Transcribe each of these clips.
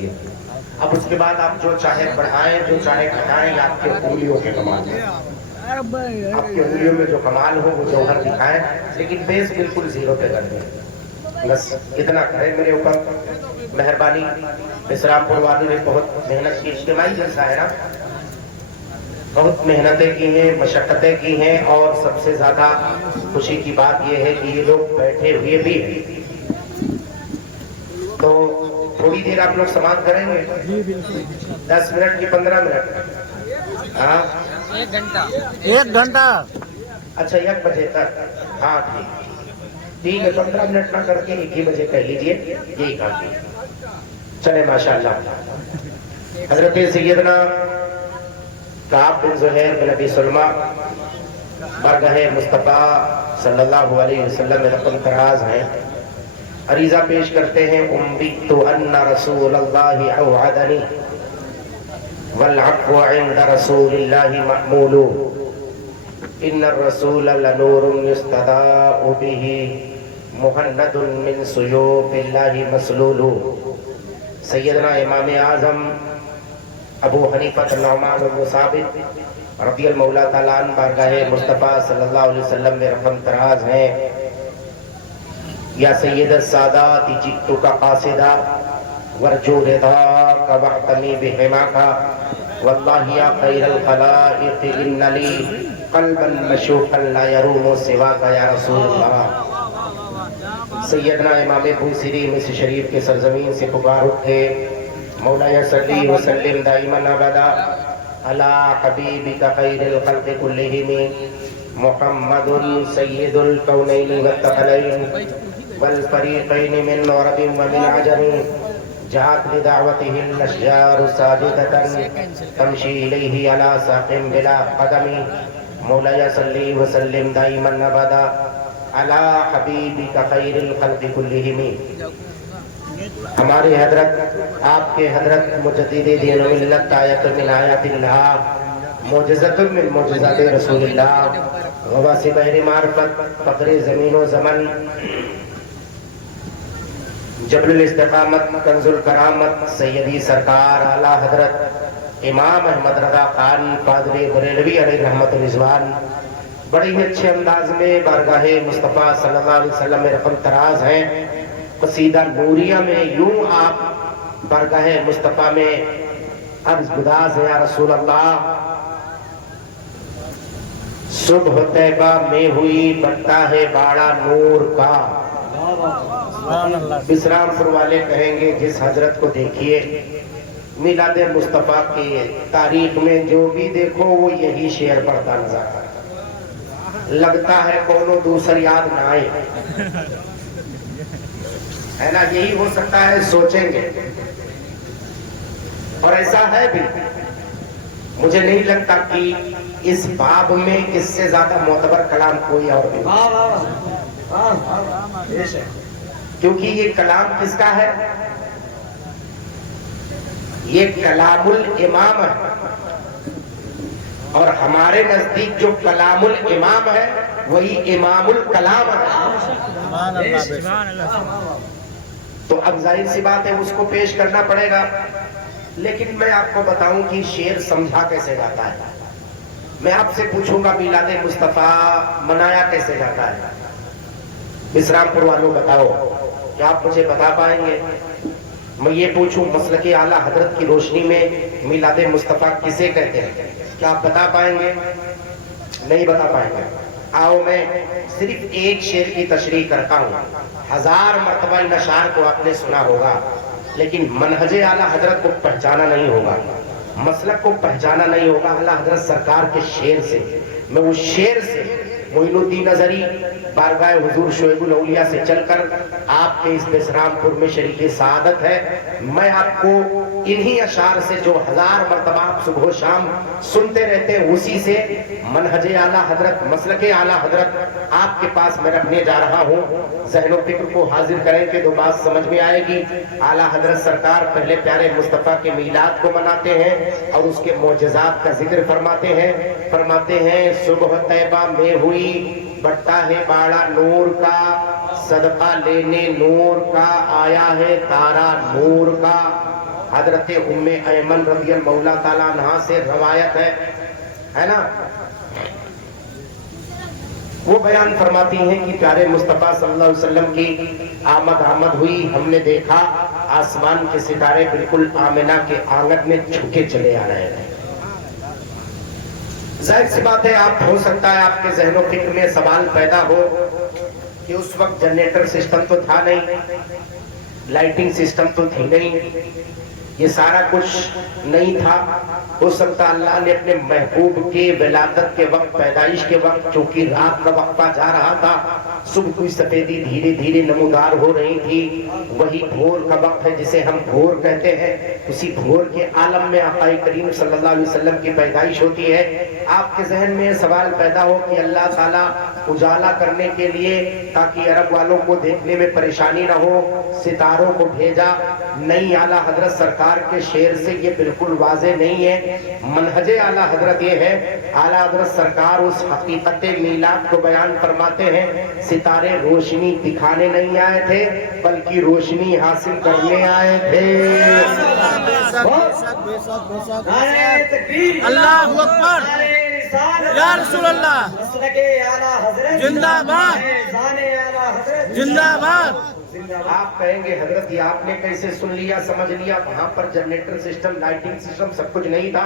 دیجیے. اب اس کے بعد آپ جو چاہے بڑھائیں جو چاہے گھٹائیں، یہ آپ کے انگلیوں کے کمال ہے. آپ کے انگلیوں میں جو کمال ہو وہ جوہر دکھائیں، لیکن بیس بالکل زیرو پہ کر دیں. بس اتنا کریں میرے اوپر مہربانی. اسرام پور والوں نے بہت محنت کی، اجتماعی جلسہ ہے نا، بہت محنتیں کی ہیں، مشقتیں کی ہیں، اور سب سے زیادہ خوشی کی بات یہ ہے کہ یہ لوگ بیٹھے ہوئے بھی ہیں. تو تھوڑی دیر آپ لوگ سماعت کریں گے، 10 منٹ کی 15 منٹ؟ ہاں 1 گھنٹہ. اچھا 1 بجے تک. ہاں ٹھیک ہے، 15 منٹ نہ کر کے 1 ہی بجے کہہ لیجئے، یہی کافی. چلے ماشاءاللہ. حضرت سیدنا کعب بن زہیر بن ابی سلمہ بارگاہ مصطفیٰ صلی اللہ علیہ وسلم میں رقم تراز ہیں. عریضہ پیش کرتے ہیں: انبئت ان رسول اللہ اوعدنی والعفو عند رسول اللہ مأمول ان الرسول لنور یستضاء به مہند من سیوف اللہ مسلول. سیدنا امام اعظم ابو حنیفہ النعمان بن ثابت رضی المولا تعالیٰ عنہ بارگاہ مصطفیٰ صلی اللہ علیہ وسلم میں رقم تراز ہیں. یا سید السادات جئتک قاصدا ورجو رضاک واعتنی بحماک واللہ یا خیر الخلائق ان لی قلبا مشوقا لا یروم سواک یا رسول اللہ. سیدنا امام بوصیری مصر شریف کے سرزمین سے پکار اٹھے: مولا صلی وسلم دائما ابدا علی حبیبک خیر الخلق کلہم محمد سید الکونین والثقلین والفریقین من عرب ومن عجم جاءت لدعوته الاشجار ساجدة تمشی الیہ علی ساق بلا قدم. مولا صلی وسلم دائما ابدا علی حبیبک خیر الخلق کلہم. ہمارے حضرت، آپ کے حضرت مجدد دین و ملت، آیت من آیات اللہ، معجزۃ من معجزات رسول اللہ، غواص بحر معرفت، فقر زمین و زمن، جبل الاستقامت، کنز الکرامت، سیدی سرکار اعلیٰ حضرت امام احمد رضا خان پادری بریلوی علیہ رحمت رضوان بڑے ہی اچھے انداز میں بارگاہ مصطفیٰ صلی اللہ علیہ وسلم میں رقم تراز ہیں. قصیدہ نوریہ میں یوں آپ بارگاہ مصطفیٰ میں عرض گداز ہیں: یا رسول اللہ، صبح طیبہ میں ہوئی بٹتا ہے باڑا نور کا. بسرام پور والے کہیں گے جس حضرت کو دیکھیے میلاد مصطفیٰ کی تاریخ میں جو بھی دیکھو وہ یہی شعر پڑھتا نظر آتا ہے. لگتا ہے کونوں دوسر یاد نہ آئے، ہے نا؟ یہی ہو سکتا ہے، سوچیں گے. اور ایسا ہے بھی. مجھے نہیں لگتا کہ اس باب میں اس سے زیادہ معتبر کلام کوئی اور بھی، کیونکہ یہ کلام کس کا ہے؟ یہ کلام الامام ہے، اور ہمارے نزدیک جو کلام الامام ہے وہی امام الکلام ہے. تو اب ظاہر سی بات ہے اس کو پیش کرنا پڑے گا. لیکن میں آپ کو بتاؤں کہ شعر سمجھا کیسے جاتا ہے. میں آپ سے پوچھوں گا میلاد مصطفیٰ منایا کیسے جاتا ہے؟ بسرام پور والوں بتاؤ، کیا آپ مجھے بتا پائیں گے؟ میں یہ پوچھوں مسلک اعلیٰ حضرت کی روشنی میں میلاد مصطفیٰ کسے کہتے ہیں؟ کیا آپ بتا پائیں گے؟ نہیں بتا پائیں گے. آؤ میں صرف ایک شعر کی تشریح کرتا ہوں. 1000 مرتبہ ان اشعار کو آپ نے سنا ہوگا، لیکن منہج اعلیٰ حضرت کو پہچانا نہیں ہوگا، مسلک کو پہچانا نہیں ہوگا اعلیٰ حضرت سرکار کے شعر سے. میں اس شعر سے معین الدین نظری بارگاہ حضور شعیب الاولیاء سے چل کر آپ کے اس بسرام پور میں شریک سعادت ہے، میں آپ کو انہی اشعار سے جو 1000 مرتبہ آپ صبح و شام سنتے رہتے ہیں اسی سے منہج اعلیٰ حضرت، مسلک اعلیٰ حضرت آپ کے پاس میں رکھنے جا رہا ہوں. ذہن و فکر کو حاضر کریں کہ تو بات سمجھ میں آئے گی. اعلیٰ حضرت سرکار پہلے پیارے مصطفیٰ کے میلاد کو مناتے ہیں اور اس کے معجزات کا ذکر فرماتے ہیں صبح طیبہ میں ہوئی بٹتا ہے باڑا نور کا، صدقہ لینے نور کا آیا ہے تارا نور کا. حضرت ام ایمن رضی اللہ تعالیٰ عنہا سے روایت ہے نا، وہ بیان فرماتی ہیں کہ پیارے مصطفیٰ صلی اللہ علیہ وسلم کی آمد ہوئی، ہم نے دیکھا آسمان کے ستارے بالکل آمنہ کے آنگن میں جھکے چلے آ رہے ہیں۔ ظاہر سی بات ہے، آپ ہو سکتا ہے آپ کے ذہن و فکر میں سوال پیدا ہو کہ اس وقت جنریٹر سسٹم تو تھا نہیں، لائٹنگ سسٹم تو تھی نہیں، یہ سارا کچھ نہیں تھا۔ ہو سکتا اللہ نے اپنے محبوب کے ولادت کے وقت، پیدائش کے وقت، چونکہ رات کا وقفہ جا رہا تھا، صبح کی سفیدی دھیرے دھیرے نمودار ہو رہی تھی، وہی بھور کا وقت ہے جسے ہم بھور کہتے ہیں، اسی بھور کے عالم میں آقا کریم صلی اللہ علیہ وسلم کی پیدائش ہوتی ہے۔ آپ کے ذہن میں سوال پیدا ہو کہ اللہ تعالیٰ اجالا کرنے کے لیے تاکہ عرب والوں کو دیکھنے میں پریشانی نہ ہو ستاروں کو بھیجا، نہیں، اعلیٰ حضرت سرکار کے شعر سے یہ بالکل واضح نہیں ہے۔ منہج اعلیٰ حضرت یہ ہے، اعلیٰ حضرت سرکار اس حقیقت میلاد کو بیان فرماتے ہیں، ستارے روشنی دکھانے نہیں آئے تھے بلکہ روشنی حاصل کرنے آئے تھے۔ اللہ اکبر، یا رسول اللہ، زندہ باد، زندہ باد۔ آپ کہیں گے حضرت یہ آپ نے کیسے سن لیا، سمجھ لیا؟ وہاں پر جنریٹر سسٹم، لائٹنگ سسٹم سب کچھ نہیں تھا،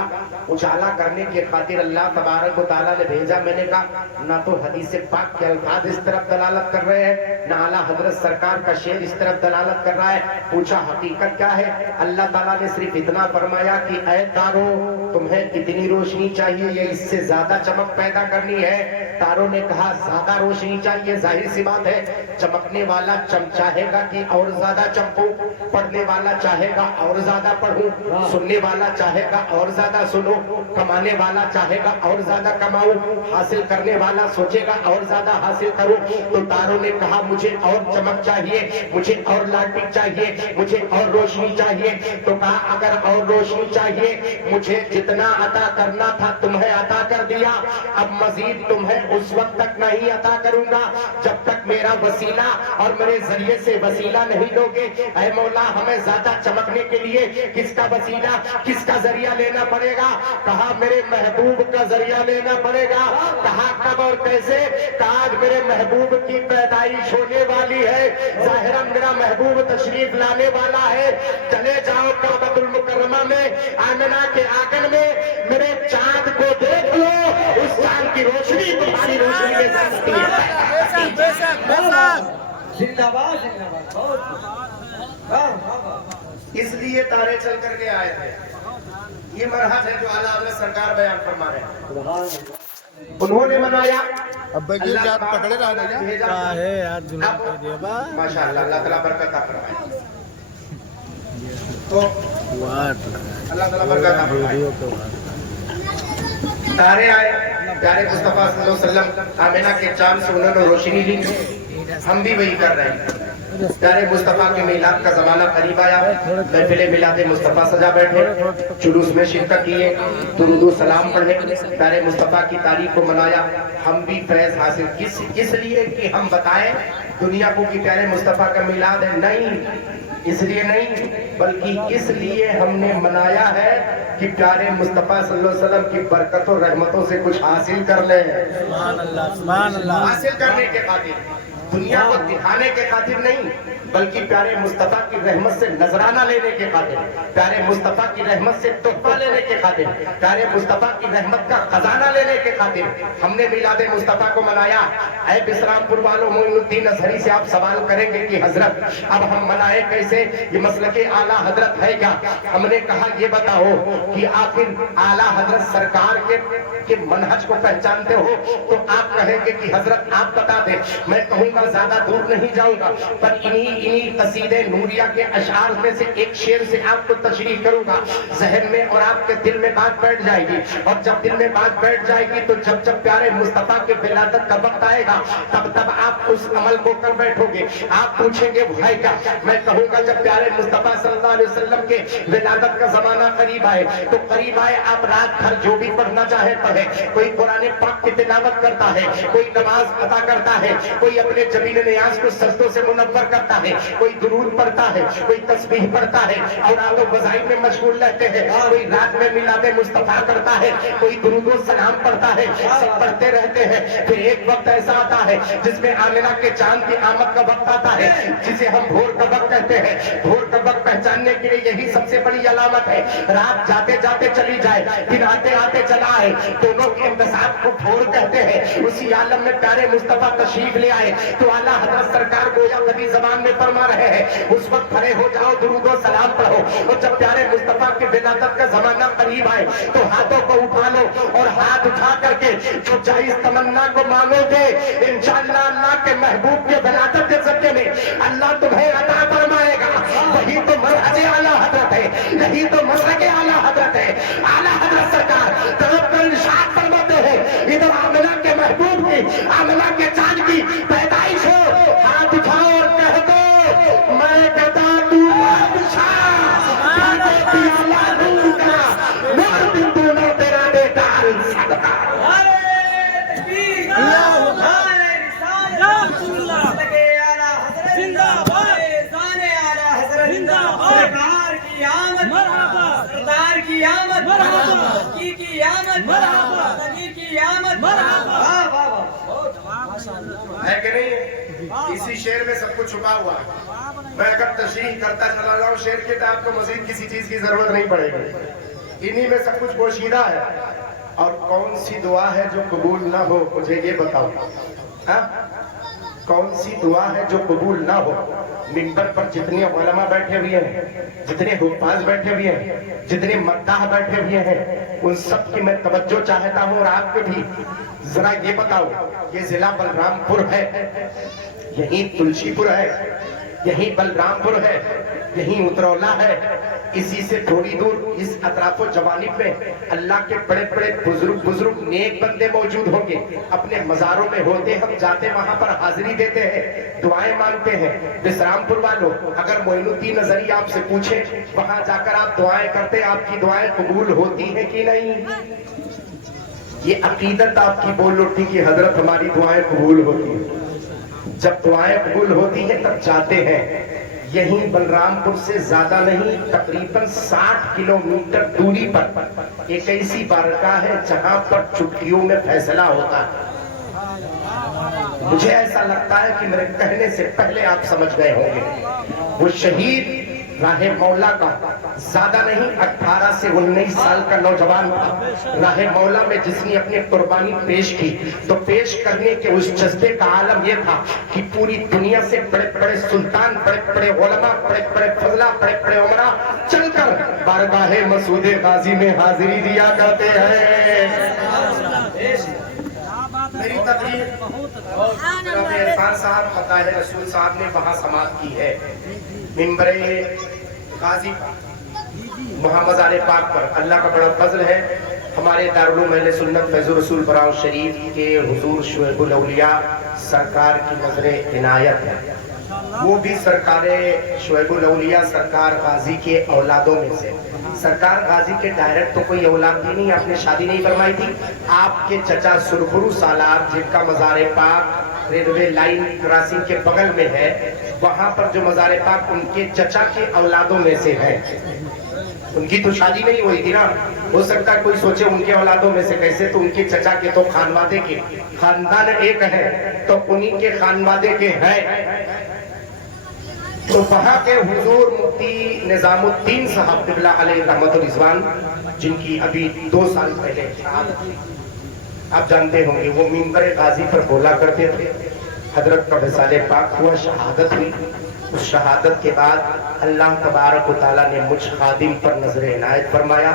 اجالا کرنے کے خاطر اللہ تبارک و تعالیٰ نے بھیجا۔ میں نے کہا نہ تو حدیث پاک کے الفاظ اس طرف دلالت کر رہے ہیں، نہ اعلیٰ حضرت سرکار کا شعر اس طرف دلالت کر رہا ہے۔ پوچھا حقیقت کیا ہے؟ اللہ تعالیٰ نے صرف اتنا فرمایا کہ اے تاروں تمہیں کتنی روشنی چاہیے، یہ اس سے زیادہ چمک پیدا کرنی ہے؟ تاروں نے کہا زیادہ روشنی چاہیے، ظاہر سی بات ہے، چمکنے والا چاہے گا کہ اور زیادہ چمکوں، پڑھنے والا چاہے گا اور زیادہ پڑھوں، سننے والا چاہے گا اور زیادہ سنو، کمانے والا چاہے گا اور زیادہ کماؤں، حاصل کرنے والا سوچے گا اور زیادہ حاصل کروں۔ تو تاروں نے کہا مجھے اور چمک چاہیے، مجھے اور لائٹنگ چاہیے، مجھے اور روشنی چاہیے۔ تو کہا اگر اور روشنی چاہیے، مجھے جتنا عطا کرنا تھا تمہیں عطا کر دیا، اب مزید تمہیں اس وقت تک نہیں عطا کروں گا جب تک میرا وسیلہ اور میرے ذریعے سے وسیلہ نہیں دو گے۔ اے مولا ہمیں زیادہ چمکنے کے لیے کس کا وسیلہ، کس کا ذریعہ لینا پڑے گا؟ کہا میرے محبوب کا ذریعہ لینا پڑے گا۔ کہا کب اور کیسے؟ کہا آج میرے محبوب کی پیدائش ہونے والی ہے، ظاہراً میرا محبوب تشریف لانے والا ہے، چلے جاؤ کعبۃ المکرمہ میں، آمنہ کے آنگن میں، میرے چاند کو دیکھ لو، اس چاند کی روشنی تمہاری روشنی کے ساتھ زندہ باد، زندہ باد۔ اس لیے تارے چل کر کے آئے تھے۔ یہ مرحلہ ہے جو اعلیٰ حضرت سرکار بیان فرما رہے ہیں۔ انہوں نے منایا، اللہ پکڑے رہا ماشاء اللہ، اللہ تعالیٰ برکت عطا فرمائے۔ تو اللہ تعالیٰ برکت عطا فرمائے۔ تارے آئے، پیارے مصطفیٰ صلی اللہ علیہ وسلم آمنہ کے چاند سے انہوں نے روشنی لی، ہم بھی وہی کر رہے ہیں۔ پیارے مصطفیٰ کے میلاد کا زمانہ قریب آیا، محفل میلاد مصطفیٰ سجا بیٹھے، جلوس میں شرکت کیے، درود و سلام پڑھے، پیارے مصطفیٰ کی تاریخ کو منایا۔ ہم بھی فیض حاصل کس لیے کہ ہم بتائیں دنیا کو کہ پیارے مصطفیٰ کا میلاد ہے؟ نہیں، اس لیے نہیں، بلکہ اس لیے ہم نے منایا ہے کہ پیارے مصطفیٰ صلی اللہ علیہ وسلم کی برکت و رحمتوں سے کچھ حاصل کر لیں۔ سبحان اللہ، سبحان اللہ۔ حاصل کرنے کے خاطر، دنیا کو دکھانے کے خاطر نہیں، بلکہ پیارے مصطفیٰ کی رحمت سے نذرانہ لینے کے خاطر، پیارے مصطفیٰ کی رحمت سے تحفہ لینے کے خاطر، پیارے مصطفیٰ کی رحمت کا خزانہ لینے کے خاطر ہم نے میلاد مصطفیٰ کو منایا۔ اے بسرام پور والوں، معین الدین اظہری سے آپ سوال کریں گے کہ حضرت اب ہم منائے کیسے، یہ مسلک اعلیٰ حضرت ہے کیا؟ ہم نے کہا یہ بتاؤ کہ آخر اعلیٰ حضرت سرکار کے منہج کو پہچانتے ہو تو آپ کہیں گے کہ حضرت آپ بتا دیں۔ میں کہوں گا زیادہ دور نہیں جاؤں گا، پر انہی قصیدے نوریہ کے اشعار میں سے ایک شعر سے آپ کو تشریح کروں گا، ذہن میں اور آپ کے دل میں بات بیٹھ جائے گی۔ اور جب دل میں بات بیٹھ جائے گی تو جب پیارے مصطفیٰ کے ولادت کا وقت آئے گا تب آپ اس عمل کو کر بیٹھو گے۔ آپ پوچھیں گے بھائی کیا؟ میں کہوں گا جب پیارے مصطفیٰ صلی اللہ علیہ وسلم کے ولادت کا زمانہ قریب آئے تو قریب آئے، آپ رات بھر جو بھی پڑھنا چاہے پڑھے، کوئی قرآن پاک کی تلاوت کرتا ہے، کوئی نماز ادا کرتا ہے، کوئی اپنے جبین نیاز کو سجدوں سے منور کرتا है, कोई दुरूद पढ़ता है, कोई तस्बीह पढ़ता है और आलो वज़ाइफ में मशगूल रहते हैं, कोई रात में मिलादे मुस्तफा करता है, कोई दुरूद व सलाम पढ़ता है, सब पढ़ते रहते हैं। फिर एक वक्त ऐसा आता है जिसमें आमिना के चांद की आमद का वक्त आता है, जिसे हम भोर का वक्त कहते हैं। भोर का वक्त पहचानने के लिए यही सबसे बड़ी अलामत है। रात जाते जाते चली जाए, दिन आते आते चला है, दोनों के इंतज़ार को भोर कहते हैं। उसी आलम में प्यारे मुस्तफा तशरीफ ले आए तो आला हज़रत सरकार गोया नबी ज़बान में फरमा रहे हैं, उस वक्त खड़े हो जाओ, दुरूद और सलाम पढ़ो। और जब प्यारे मुस्तफा के विलादत का जमाना करीब आए तो हाथों को उठा लो और हाथ उठा करके जो जायज़ तमन्ना को मांगोगे, इंशाअल्लाह अल्लाह के महबूब के विलादत के सदक़े में अल्लाह तुम्हें अता फरमाएगा। वही तो मनहज आला हज़रत है, यही तो मसलक आला हज़रत है। आला हज़रत सरकार तरफ कर इरशाद फरमाते हैं, इधर आमिना के महबूब की, आमिना के चांद की पैदाइश हो, हाथ उठाओ और कह दो, मैं कहता तू बादशाह, प्याला दूं का, मोहब्बत दोनों तेरा बेटा सदका। है कि नहीं? इसी शेर में सब कुछ छुपा हुआ है। मैं अगर तशरीह करता चला जाऊं शेर के तो आपको मजीद किसी चीज की जरूरत नहीं पड़ेगी, इन्हीं में सब कुछ पोशीदा है। और कौन सी दुआ है जो कबूल ना हो, मुझे ये बताओ। हाँ, कौन सी दुआ है जो कबूल ना हो? मिंबर पर जितने उलमा बैठे हुए हैं, जितने हुफ्फाज बैठे हुए हैं, जितने मद्दाह बैठे हुए हैं, उन सब की मैं तवज्जो चाहता हूँ और आपके भी। जरा ये बताओ, ये जिला बलरामपुर है, यही तुलसीपुर है, यही बलरामपुर है, यही उतरौला है, इसी से थोड़ी दूर इस अतराफो जवानिब में अल्लाह के बड़े बड़े बुजुर्ग नेक बंदे मौजूद होंगे। अपने मज़ारों में होते, हम जाते वहां पर हाजिरी देते हैं, दुआएं मांगते हैं। बिसरामपुर वालों, अगर मोइनुद्दीन नजरी आपसे पूछे, वहां जाकर आप दुआएं करते, आपकी दुआएं कबूल होती हैं कि नहीं? ये अकीदत आपकी बोल उठी कि हजरत हमारी दुआएं कबूल होती हैं। जब दुआएं कबूल होती हैं तब जाते हैं। यहीं बलरामपुर से ज्यादा नहीं, तकरीबन 60 किलोमीटर दूरी पर एक ऐसी बारगाह है जहां पर चुटकियों में फैसला होता है। मुझे ऐसा लगता है कि मेरे कहने से पहले आप समझ गए होंगे। वो शहीद राहे मौला का ज्यादा नहीं 18 से 19 साल का नौजवान था। राहे मौला में जिसने अपनी कुर्बानी पेश की, तो पेश करने के उस जज्बे का आलम यह था कि पूरी दुनिया से बड़े बड़े सुल्तान, बड़े बड़े उलमा, बड़े बड़े फजला, बड़े बड़े उमरा चलकर बारगाहे मसूदे गाजी में हाजिरी दिया करते हैं। मेरी तकरीर इरफान साहब फताह रसूल साहब ने वहां समाप्त की है, मिंबरे गाजी मज़ार पाक पर। अल्लाह का बड़ा फजल है, हमारे दारुल उलूम अहले सुन्नत फैज़ुर रसूल बराउ शरीफ के हुजूर शुएबुल औलिया सरकार की नजरे इनायत है। वो भी सरकार शुएबुल औलिया सरकार गाजी के औलादों में से। सरकार गाजी के डायरेक्ट तो कोई औलाद थी नहीं, आपने शादी नहीं फरमाई थी। आपके चचा सुरखुरू सालार, जिनका मज़ार पाक रेलवे लाइन क्रॉसिंग के बगल में है, वहां पर जो मज़ार पाक उनके चचा के औलादों में से है। उनकी तो शादी नहीं हुई थी ना, हो सकता है कोई सोचे उनके औलादों में से कैसे, तो उनके चचा के तो खानवादे के, खानदान एक है तो उन्हीं के खानवादे के हैं। तो वहां के हुजूर मुफ्ती निजामुद्दीन साहब क़िबला अलैहि रहमतुल रिज़वान, जिनकी अभी 2 साल पहले शहादत हुई, आप जानते होंगे, वो मिंबर गाजी पर बोला करते थे, हजरत का विसाले पाक हुआ, शहादत हुई। उस शहादत के बाद अल्लाह तबारक व तआला ने मुझ खादिम पर नजर इनायत फरमाया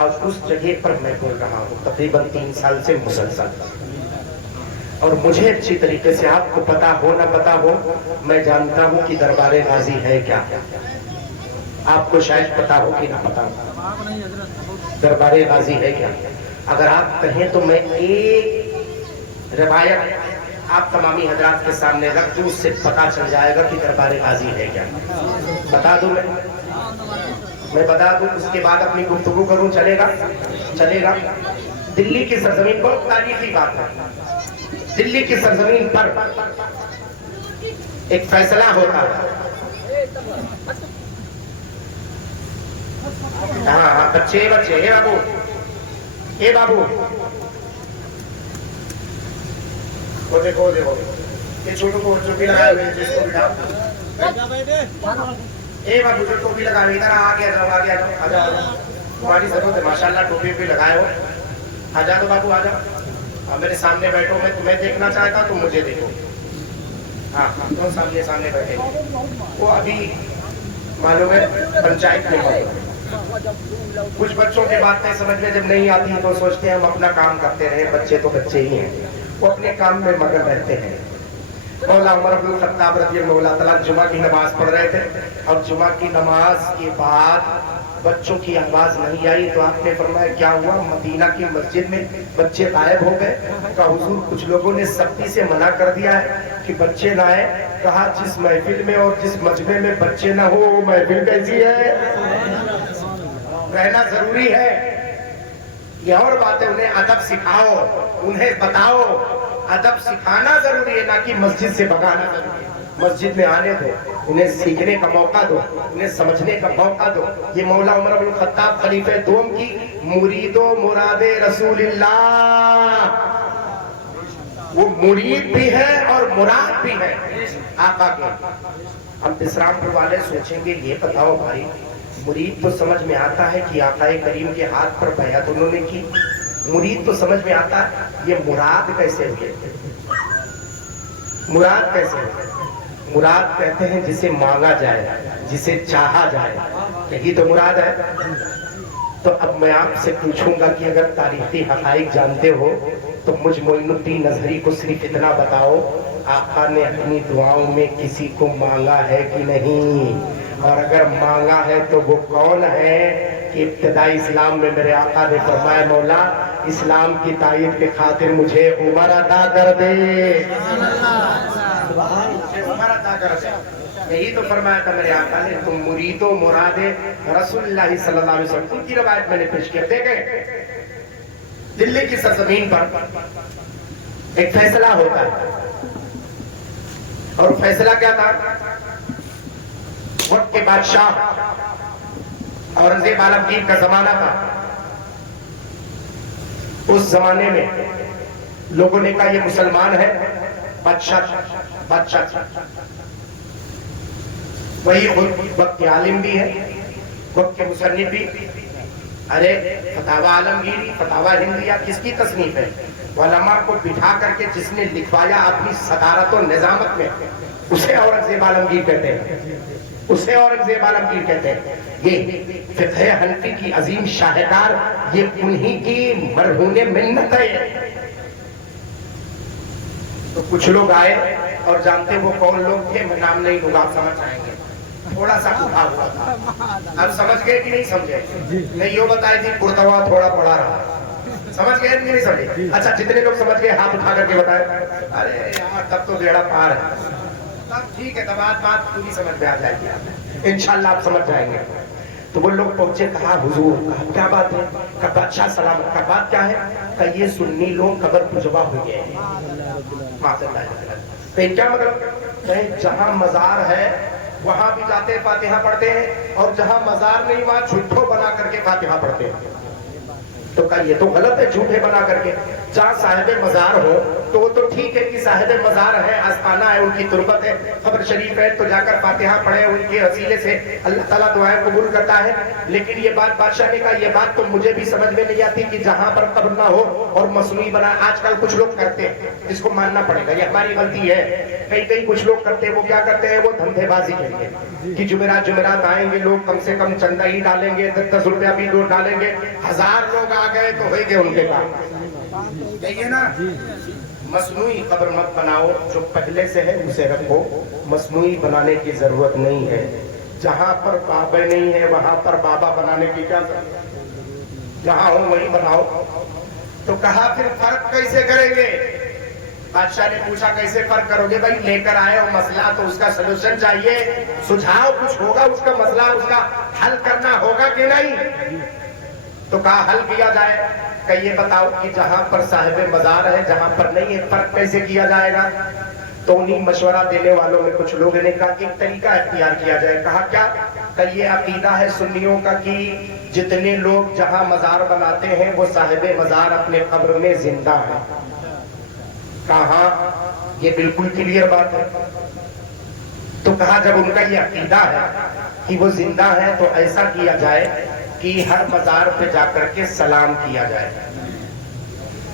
और उस जगह पर मैं बोल रहा हूँ तकरीबन 3 साल से मुसलसल। और मुझे अच्छी तरीके से, आपको पता हो ना पता हो, मैं जानता हूँ कि दरबार गाजी है क्या। आपको शायद पता हो कि ना पता हो दरबार गाजी है क्या। अगर आप कहें तो मैं एक रिवायत आप तमामी हजरात के सामने रख दूं, उससे पता चल जाएगा कि दरबार गाजी है क्या। बता दूं मैं बता दूं, उसके बाद अपनी गुफ्तगू करूं, चलेगा? चलेगा। दिल्ली की सरजमीन, बहुत तारीखी बात है, दिल्ली की सरजमीन पर एक फैसला होता है हाँ हाँ बच्चे बच्चे, हे बाबू, हे बाबू, वो देखो देखो, ये छोटू को टोपी लगाए हुए हैं, जिसको बिठाओ। ए बाबू जो टोपी लगाए हुए, इधर आगे आ जाओ, आगे आ जाओ, आ जाओ, तुम्हारी जरूरत है, माशाल्लाह टोपी भी लगाए हो, आ जाओ तो बाबू, आ जाओ, अब मेरे सामने बैठो, मैं तुम्हें देखना चाहता हूँ, तुम मुझे देखो। हाँ हाँ, तो सामने सामने बैठे, वो अभी मालूम है पंचायत में है। कुछ बच्चों की बातें समझ में जब नहीं आती तो सोचते हैं हम अपना काम करते रहे, बच्चे तो बच्चे ही हैं, वो अपने काम में मगन रहते हैं। मौला उमर इब्नुल खत्ताब रज़ियल्लाहु तआला जुमा की नमाज पढ़ रहे थे और जुमा की नमाज के बाद बच्चों की आवाज नहीं आई तो आपने फरमाया क्या हुआ, मदीना की मस्जिद में बच्चे गायब हो गए? कहा हुजूर कुछ लोगों ने सख्ती से मना कर दिया है कि बच्चे ना आए। कहा जिस महफिल में और जिस मजमे में बच्चे ना हो वो महफिल कैसी है? रहना जरूरी है। ये और बात है, उन्हें अदब सिखाओ, उन्हें बताओ, अदब सिखाना जरूरी है, ना कि मस्जिद से भगाना जरूरी है। मस्जिद में आने दो, उन्हें सीखने का मौका दो, उन्हें समझने का मौका दो। ये मौला उमर इब्नुल खत्ताब खलीफे दोम की मुरीदो मुरादे रसूलिल्लाह, वो मुरीद भी है और मुराद भी है आका के। हम बिसरामपुर वाले सोचेंगे ये बताओ भाई, मुरीद तो समझ में आता है कि आकाए करीम के हाथ पर बैअत उन्होंने की, मुरीद तो समझ में आता है, ये मुराद कैसे हुए? मुराद कैसे हुए? मुराद कहते हैं जिसे मांगा जाए, जिसे चाहा जाए, यही तो मुराद है। तो अब मैं आपसे पूछूंगा कि अगर तारीखी हकाइक जानते हो तो मुझ मोइनुद्दीन अजहरी को सिर्फ इतना बताओ, आका ने अपनी दुआओं में किसी को मांगा है कि नहीं? और अगर मांगा है तो वो कौन है कि इब्तिदाई इस्लाम में मेरे आका ने फरमाया मौला इस्लाम की तायद के खातिर मुझे उमर अता कर दे, उमर अता कर दे। यही तो फरमाया था मेरे आका ने, तुम मुरीदो मुरादे रसूलुल्लाह सल्लल्लाहु अलैहि वसल्लम। उनकी रवायत मैंने पेश किया। देखें दिल्ली की सरजमीन पर एक फैसला होता है और फैसला क्या था? वक्त के बादशाह औरंगजेब आलमगीर का जमाना था। उस जमाने में लोगों ने कहा ये मुसलमान है, बादशाह वही खुद वक्त के आलिम भी है, वक्त के मुसन्निफ भी। अरे फतावा आलमगीरी, फतावा हिंदिया किसकी तसनीफ है? उलमा को बिठा करके जिसने लिखवाया अपनी सदारत और निजामत में, उसे औरंगजेब आलमगीर कहते हैं, उसे औरंगजेब आलमगीर कहते हैं। ये फिक़्ह हनफी की अजीम शाहकार, ये उन्हीं की मरहूने मिन्नत है। तो कुछ लोग आए और जानते वो कौन लोग थे, मैं नाम नहीं लूंगा, आप समझ आएंगे। थोड़ा सा उठा हुआ था, अब समझ गए कि नहीं समझे? मैं यो बताई थी कुर्तवा थोड़ा पड़ा रहा, समझ गए कि नहीं समझे? अच्छा जितने लोग समझ गए हाथ उठा करके बताए। अरे यार तब तो बेड़ा पार है। तब ठीक है, तब बात पूरी समझ में आ जाएगी, इंशाल्लाह आप समझ जाएंगे। तो वो लोग पहुंचे, कहा हुजूर, कहा क्या बात है? कहा बादशाह सलामत। का बात क्या है? कहा ये सुन्नी लोग कब्र पुजवा हो गए। क्या मतलब? कहे जहां मजार है वहां भी जाते फातिहा पढ़ते हैं और जहां मजार नहीं वहां झूठो बना करके फातिहा पढ़ते हैं। तो कहा ये तो गलत है, झूठे बना करके। जहाँ साहिब मजार हो तो वो तो ठीक है कि साहिब मजार है, आस्थाना है, उनकी तुरबत है, खबर शरीफ है, तो जाकर फातिहा पढ़े, उनके वसीले से अल्लाह ताला दुआएं कबूल करता है। लेकिन ये बात बादशाह ने कहा, ये बात तो मुझे भी समझ में नहीं आती कि जहां पर कब्र ना हो और मसनूई बना। आजकल कुछ लोग करते हैं, इसको मानना पड़ेगा, ये हमारी गलती है। कहीं कहीं कुछ लोग करते हैं, वो क्या करते हैं, वो धंधेबाजी करेंगे कि जुमेरात जुमेरात आएंगे लोग, कम से कम चंदा ही डालेंगे, 10-10 रुपया भी दो डालेंगे, 1000 लोग आ गए तो हो गए उनके काम। कहिए ना, मसनूई कब्र मत बनाओ, जो पहले से है उसे रखो, मसनूई बनाने की जरूरत नहीं है। जहां पर बाबा नहीं है वहां पर बाबा बनाने की क्या जरूरत? जहां हो वहीं बनाओ। तो कहा फिर फर्क कैसे करेंगे? बादशाह ने पूछा कैसे फर्क करोगे? भाई लेकर आए हो मसला तो उसका सलूशन चाहिए, सुझाव कुछ होगा, उसका मसला उसका हल करना होगा कि नहीं? तो कहा हल किया जाए। कहिए बताओ कि जहां पर साहिब मजार है जहां पर नहीं है, फर्क कैसे किया जाएगा? تو انہیں مشورہ دینے والوں میں کچھ لوگوں نے کہا کہ ایک طریقہ اختیار کیا جائے. کہا کیا؟ کہ یہ عقیدہ ہے سنیوں کا کہ جتنے لوگ جہاں مزار بناتے ہیں وہ صاحب مزار اپنے قبر میں زندہ ہیں. کہاں یہ بالکل کلیئر بات ہے. تو کہا جب ان کا یہ عقیدہ ہے کہ وہ زندہ ہے تو ایسا کیا جائے کہ ہر مزار پہ جا کر کے سلام کیا جائے,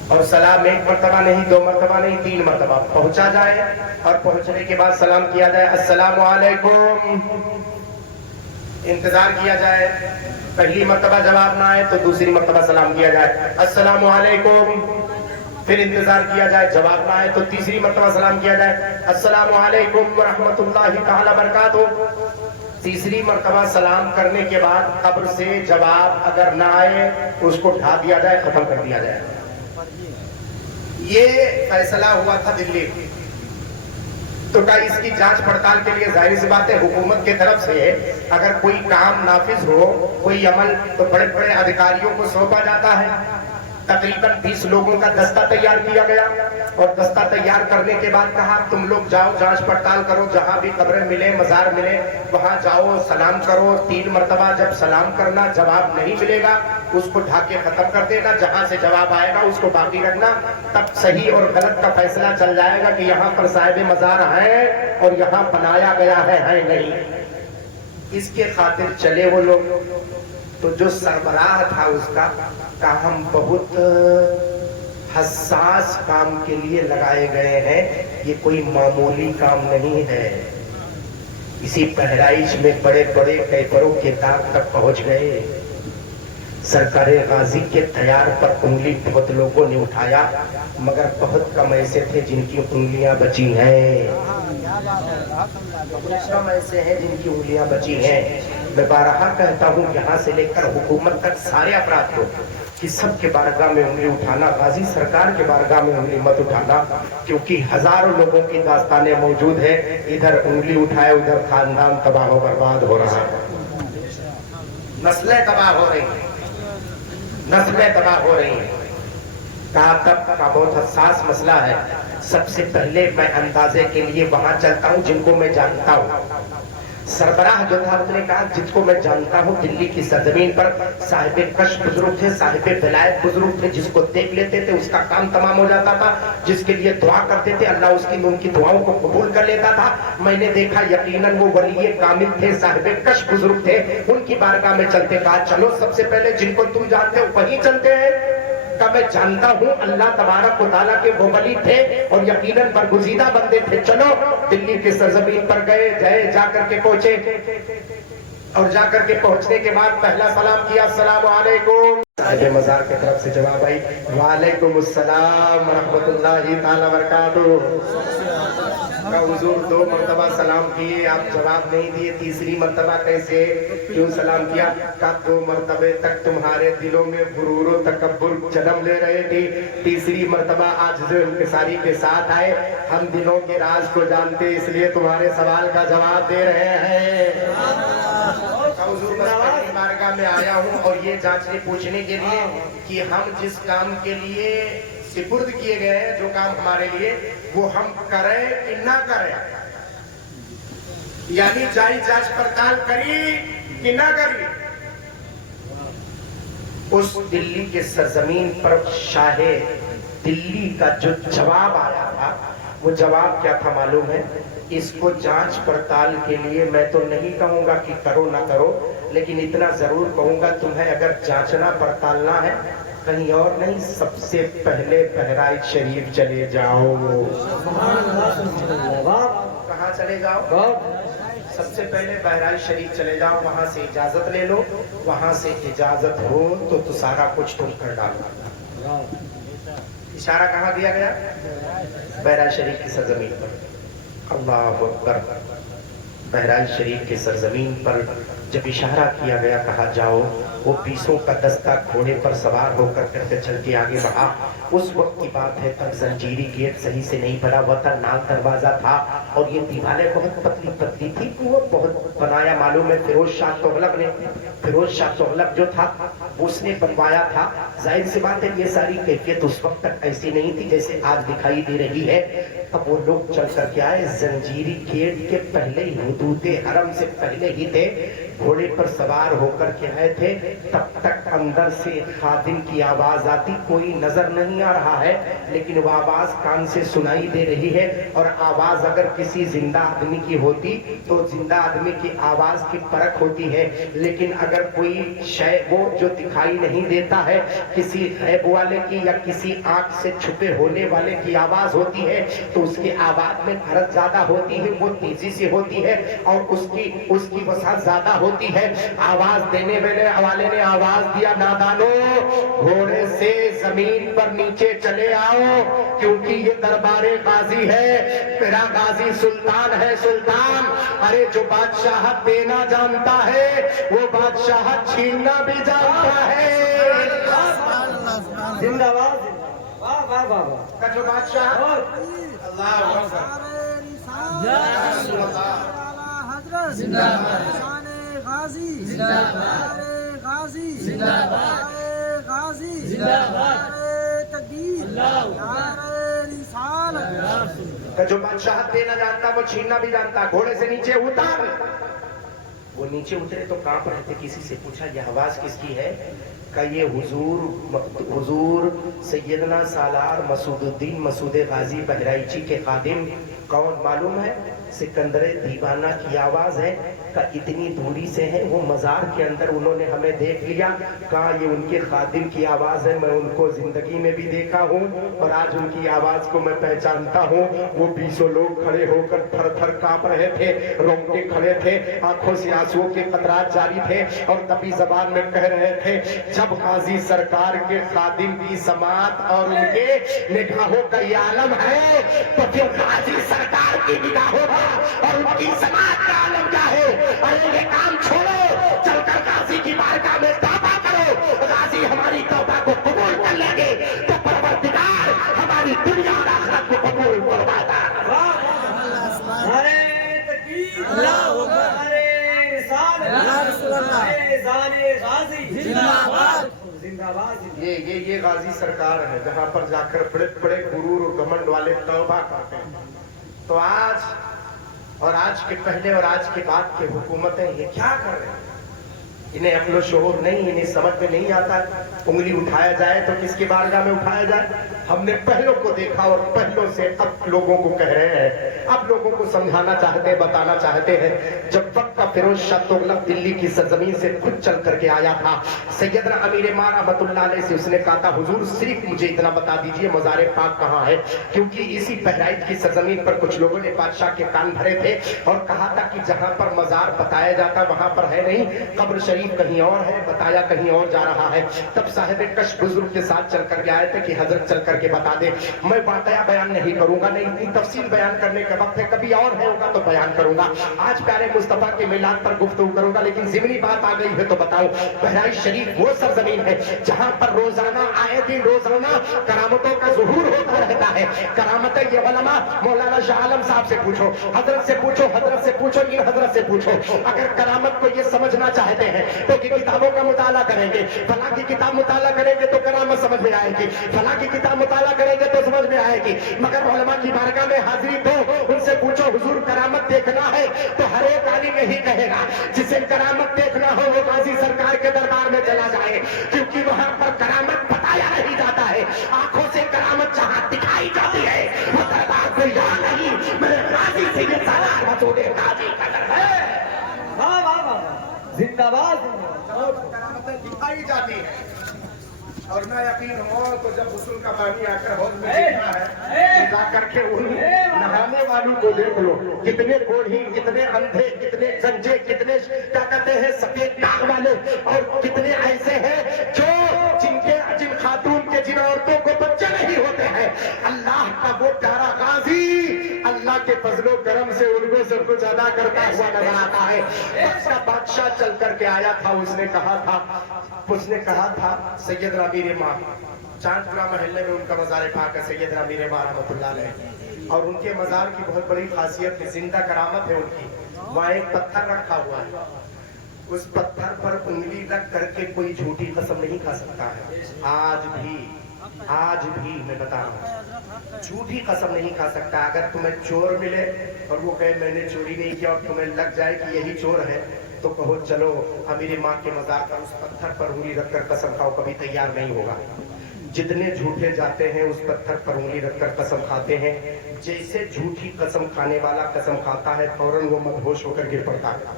اور سلام ایک مرتبہ نہیں, 2 مرتبہ نہیں, 3 مرتبہ پہنچا جائے, اور پہنچنے کے بعد سلام کیا جائے, السلام علیکم. انتظار کیا جائے, پہلی مرتبہ جواب نہ آئے تو دوسری مرتبہ سلام کیا جائے, السلام علیکم. پھر انتظار کیا جائے, جواب نہ آئے تو تیسری مرتبہ سلام کیا جائے, السلام علیکم ورحمۃ اللہ تعالی وبرکاتہ. تیسری مرتبہ سلام کرنے کے بعد قبر سے جواب اگر نہ آئے تو اس کو اٹھا دیا جائے, ختم کر دیا جائے. یہ فیصلہ ہوا تھا دلی. تو کیا اس کی جانچ پڑتال کے لیے ظاہر سی بات ہے حکومت کی طرف سے اگر کوئی کام نافذ ہو, کوئی عمل, تو بڑے بڑے ادھیکاریوں کو سونپا جاتا ہے. تقریباً 20 لوگوں کا دستہ تیار کیا گیا, اور دستہ تیار کرنے کے بعد کہا تم لوگ جاؤ جانچ پڑتال کرو, جہاں بھی قبریں ملے, مزار ملے, وہاں جاؤ سلام کرو. 3 مرتبہ جب سلام کرنا, جواب نہیں ملے گا اس کو ڈھا کے ختم کر دینا, جہاں سے جواب آئے گا اس کو باقی رکھنا. تب صحیح اور غلط کا فیصلہ چل جائے گا کہ یہاں پر صاحب مزار ہے اور یہاں بنایا گیا ہے نہیں. اس کے خاطر چلے وہ لوگ. تو جو سربراہ تھا اس کا کہا ہم بہت حساس کام کے لیے لگائے گئے ہیں, یہ کوئی معمولی کام نہیں ہے. اسی بہرائچ میں بڑے بڑے کیفروں کے داغ تک پہنچ گئے. سرکار غازی کے تیار پر انگلی بہت لوگوں نے اٹھایا, مگر بہت کم ایسے تھے جن کی انگلیاں بچی ہیں. بہت کم ایسے ہیں جن کی انگلیاں بچی ہیں. میں بارہا کہتا ہوں یہاں سے لے کر حکومت تک سارے افراد کو کہ سب کے بارگاہ میں انگلی اٹھانا, غازی سرکار کے بارگاہ میں انگلی مت اٹھانا, کیونکہ ہزاروں لوگوں کی داستانیں موجود ہیں. ادھر انگلی اٹھائے ادھر خاندان تباہ و برباد ہو رہا ہے, نسلیں تباہ ہو رہی ہیں, نسلیں تباہ ہو رہی ہیں. کہا تب کا بہت حساس مسئلہ ہے. سب سے پہلے میں اندازے کے لیے وہاں چلتا ہوں جن کو میں جانتا ہوں. سربراہ جو تھا اس نے کہا جس کو میں جانتا ہوں دلی کی سرزمین پر صاحب کش بزرگ تھے, صاحب ولایت بزرگ تھے, جس کو دیکھ لیتے تھے اس کا کام تمام ہو جاتا تھا, جس کے لیے دعا کرتے تھے اللہ ان کی دعاؤں کو قبول کر لیتا تھا. میں نے دیکھا یقیناً وہ ولی کامل تھے, صاحب کش بزرگ تھے, ان کی بارگاہ میں چلتے. کہا چلو سب سے پہلے جن کو تم جانتے ہو وہیں چلتے ہیں. کہ میں جانتا ہوں اللہ تبارک و تعالیٰ کے وہ ولی تھے اور یقیناً برگزیدہ بندے تھے. چلو دلی کی سرزمین پر گئے, جا کر کے پہنچے, اور جا کر کے پہنچنے کے بعد پہلا سلام کیا, السلام علیکم. صاحب مزار کی طرف سے جواب آئی, وعلیکم السلام ورحمۃ اللہ تعالی وبرکاتہ. حضور 2 مرتبہ سلام کیے, آپ جواب نہیں دیے, تیسری مرتبہ کیسے, کیوں سلام کیا؟ کہ 2 مرتبے تک تمہارے دلوں میں غرور و تکبر جنم لے رہے تھے, تیسری مرتبہ عاجز و انکساری کے ساتھ آئے. ہم دلوں کے راز کو جانتے اس لیے تمہارے سوال کا جواب دے رہے ہیں. حضور کی بارگاہ میں آیا ہوں اور یہ جانچنے پوچھنے کے لیے کہ ہم جس کام کے لیے سپرد کیے گئے ہیں, جو کام ہمارے لیے, وہ ہم کریں کہ نہ کریں, یعنی جانچ پڑتال کری کہ نہ کری. اس دلی کے سرزمین پر شاہ دلی کا جو جواب آیا تھا, وہ جواب کیا تھا معلوم ہے؟ اس کو جانچ پڑتال کے لیے میں تو نہیں کہوں گا کہ کرو نہ کرو, لیکن اتنا ضرور کہوں گا تمہیں اگر جانچنا پڑتالنا ہے کہیں اور نہیں, سب سے پہلے بہرائچ شریف چلے جاؤ. کہاں چلے جاؤ؟ سب سے پہلے بہرائچ شریف چلے جاؤ, وہاں سے اجازت لے لو, وہاں سے اجازت ہو تو سارا کچھ تم کر ڈالو. اشارہ کہاں دیا گیا؟ بہرائچ شریف کی سرزمین پر. اللہ اکبر. بہرائچ شریف کی سرزمین پر जब इशारा किया गया, कहा जाओ, वो 20 का दस्ता घोड़े पर सवार होकर करके चल के आगे बढ़ा। उस वक्त की बात है, तब जंजीरी गेट सही से नहीं बना हुआ था, नाल दरवाजा था और ये दीवारें बहुत पतली पतली थी। वो बहुत बनाया मालूम है फिरोज शाह तुगलक ने। फिरोज शाह तुगलक जो था उसने बनवाया था। जाहिर सी बात है, ये सारी कैफियत उस वक्त तक ऐसी नहीं थी जैसे आज दिखाई दे रही है। तब वो लोग चल करके आए, जंजीरी गेट के पहले ही, हुदूदे हरम से पहले ही थे, घोड़े पर सवार होकर के आए थे। तब तक अंदर से खादिम की आवाज आती, कोई नजर नहीं आ रहा है लेकिन वो आवाज कान से सुनाई दे रही है। और आवाज अगर किसी जिंदा आदमी की होती तो जिंदा आदमी की आवाज की परख होती है, लेकिन अगर कोई शय वो जो दिखाई नहीं देता है, किसी गैब वाले की या किसी आंख से छुपे होने वाले की आवाज होती है तो उसकी आवाज में धड़क ज्यादा होती है, वो तेजी से होती है और उसकी वसात ज्यादा होती है। आवाज देने वाले ने आवाज दिया, नादानो घोड़े से जमीन पर नीचे चले आओ, क्योंकि ये दरबारे गाजी है, मेरा गाजी सुल्तान है। सुल्तान, अरे जो बादशाह देना जानता है वो बादशाह छीनना भी जानता है। जिंदाबाद, वाह वाह वाह वाह। का जो बादशाह, अल्लाह गाजी जिंदाबाद, गाजी जिंदाबाद, गाजी जिंदाबाद, तकबीर, का जो बादशाह देना जानता वो छीनना भी जानता। घोड़े से नीचे उतर। वो नीचे उतरे तो कांप रहे थे। किसी से पूछा, यह आवाज किसकी है? का ये हुजूर सैयदना सालार मसूदुद्दीन मसूद गाजी बहराइची के खादिम। कौन मालूम है? सिकंदर दीवाना की आवाज है। का इतनी दूरी से है, वो मजार के अंदर उन्होंने हमें देख लिया। कहा ये उनके खादिम की आवाज है, मैं उनको जिंदगी में भी देखा हूँ और आज उनकी आवाज को मैं पहचानता हूँ। वो 20 लोग खड़े होकर थर थर कांप रहे थे, रोंगटे खड़े थे, आंखों से आंसुओं के कतरात जारी थे और तभी जबान में कह रहे थे, जब गाजी सरकार के खादिम की समात और उनके निगाहों का ये आलम है तो फिर गाजी सरकार की निगाहों और उनकी समात का आलम क्या है? अरे ये काम छोड़ो, चलकर गाजी की बारगाह में तौबा करो। गाजी हमारी तौबा को कबूल कर लेंगे तो परवरदिगार हमारी दुनिया और आखिरत को कबूल फरमाता। अरे तकबीर, अल्लाहू अकबर, अरे रिसालत, अरे जाने गाजी जिंदाबाद, जिंदाबाद। ये गाजी सरकार है जहाँ पर जाकर बड़े बड़े गुरूर और घमंड वाले तौबा करते हैं। तो आज के पहले और आज के बाद की हुकूमतें ये क्या कर रहे हैं? इन्हें अपना शोर नहीं, इन्हें समझ में नहीं आता। उंगली उठाया जाए तो किसके बारगाह में उठाया जाए? हमने पहलों को देखा और पहलों से अब लोगों को कह रहे हैं, अब लोगों को समझाना चाहते हैं, बताना चाहते हैं। जब वक्त का फिरोज शाह तुगलक दिल्ली की सरजमीन से खुद चल करके आया था, सैयदना अमीर मान रहमतुल्लाह अलैह से उसने कहा था, हुजूर सिर्फ मुझे इतना बता दीजिए मज़ार पाक कहाँ है, क्योंकि इसी बहराइच की सरजमीन पर कुछ लोगों ने बादशाह के कान भरे थे और कहा था कि जहाँ पर मज़ार बताया जाता वहां पर है नहीं, कब्र शरीफ कहीं और है, बताया कहीं और जा रहा है। तब साहिब कश बुजुर्ग के साथ चल करके आए थे कि हजरत चल करके बता दे। मैं वाकया बयान नहीं करूंगा, नहीं इतनी तफसील बयान करने का वक्त है, कभी और है होगा तो बयान करूंगा। आज प्यारे मुस्तफा के मिलाद पर गुफ्तगू करूंगा, लेकिन ज़िमनी बात आ गई है तो बताऊं। बहराइच शरीफ वो सरजमीन है जहां पर रोजाना आए दिन रोजाना करामतों का ज़ुहूर होता रहता है। करामत ये उलमा, मौलाना शाह आलम साहब से पूछो, हजरत से पूछो, हजरत से पूछो, इन हजरत से पूछो। अगर करामत को ये समझना चाहते हैं तो कि किताबों का मुताला करेंगे, फला की किताब मुताला करेंगे तो करामत समझ में आएगी, फला की किताब मुताला करेंगे तो समझ में आएगी। मगर उलमा की बारगाह में हाजिरी दो, उनसे पूछो हुजूर करामत देखना है तो हर एक आलिम यही कहेगा, जिसे करामत देखना हो वो गाजी सरकार के दरबार में चला जाए, क्योंकि वहां पर करामत बताया नहीं जाता है। आंखों से करामत जहां दिखाई जाती है वो दरबार को यहाँ नहीं, मेरे गाजी से ये सालार मसूद गाजी का दरबार है। वाह वाह वाह, जिंदाबाद। करामतें दिखाई जाती है और मैं यकीन हो तो जब हुस्न का पानी आकर हौज में देखा है तो जाकर के उन नहाने वालों को देख लो, कितने कोढ़ी, कितने अंधे, कितने गंजे, कितने क्या कहते हैं सफेद दाग वाले, और कितने ऐसे हैं जो जिन खातून के, जिन औरतों को बच्चे नहीं होते हैं। अल्लाह का वो प्यारा गाजी, अल्लाह के फजलो करम से उनको सब कुछ अदा करता हुआ नजर आता है। उसका बादशाह चल करके आया था, उसने कहा था सैयद मीर माँ, चांदपुरा महल्ले में उनका मज़ार पाक है सैयद मीर माँ रहमतुल्लाह अलैह, और उनके मज़ार की बहुत बड़ी खासियत है, जिंदा करामत है उनकी। वहाँ एक पत्थर रखा हुआ है, उस पत्थर पर उंगली रख करके कोई झूठी कसम नहीं खा सकता है। आज भी मैं बता रहा हूँ, झूठी कसम नहीं खा सकता। अगर तुम्हें चोर मिले और वो कहे मैंने चोरी नहीं किया और तुम्हें लग जाए कि यही चोर है, तो कहो चलो मेरी माँ के मज़ार पर उस पत्थर पर उंगली रखकर कसम खाओ, कभी तैयार नहीं होगा। जितने झूठे जाते हैं उस पत्थर पर उंगली रखकर कसम खाते हैं, जैसे झूठी कसम खाने वाला कसम खाता है फौरन वो मदहोश होकर गिर पड़ता है,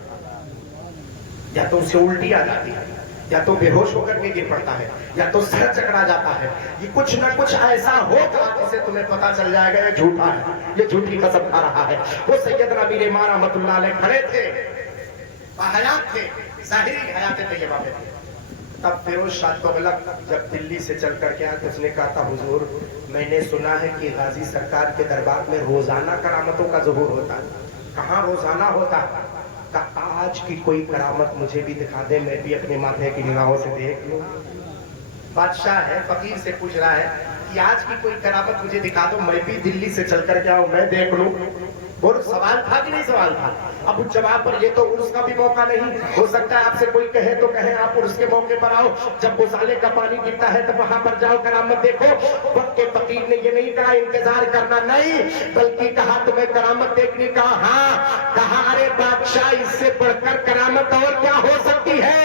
या तो उसे उल्टी आ जाती है, या तो बेहोश होकर के गिर पड़ता है, या तो सर चकरा जाता है। ये कुछ ना कुछ ऐसा होगा जिससे तुम्हें पता चल जाएगा ये झूठा है, ये झूठी कसम खा रहा है। वो सैयदना मीर माँ रहमतुल्लाह अलैह खड़े थे, हयात थे, ज़ाहिरी हयात तैयबा में थे। तब फिरोज शाह तुगलक जब दिल्ली से चल करके आया तो उसने कहा था हुजूर, मैंने सुना है कि गाजी सरकार के दरबार में रोजाना करामतों का ज़ुहूर होता है। कहाँ रोजाना होता है? आज की कोई करामत मुझे भी दिखा दे, मैं भी अपने माथे की निगाहों से देख लूं। बादशाह है, फकीर से पूछ रहा है कि आज की कोई करामत मुझे दिखा दो, मैं भी दिल्ली से चल कर जाऊं, मैं देख लूं। बोलो सवाल था कि नहीं सवाल था? अब उस जवाब पर ये तो उर्स का भी मौका नहीं हो सकता है, आपसे कोई कहे तो कहे आप उर्स के मौके पर आओ, जब गौशाले का पानी गिरता है तब वहां पर जाओ करामत देखो। वक्त के फकीर ने ये नहीं कहा इंतजार करना नहीं, बल्कि कहा तुम्हें करामत देखने का। हाँ कहा, अरे बादशाह इससे बढ़कर करामत और क्या हो सकती है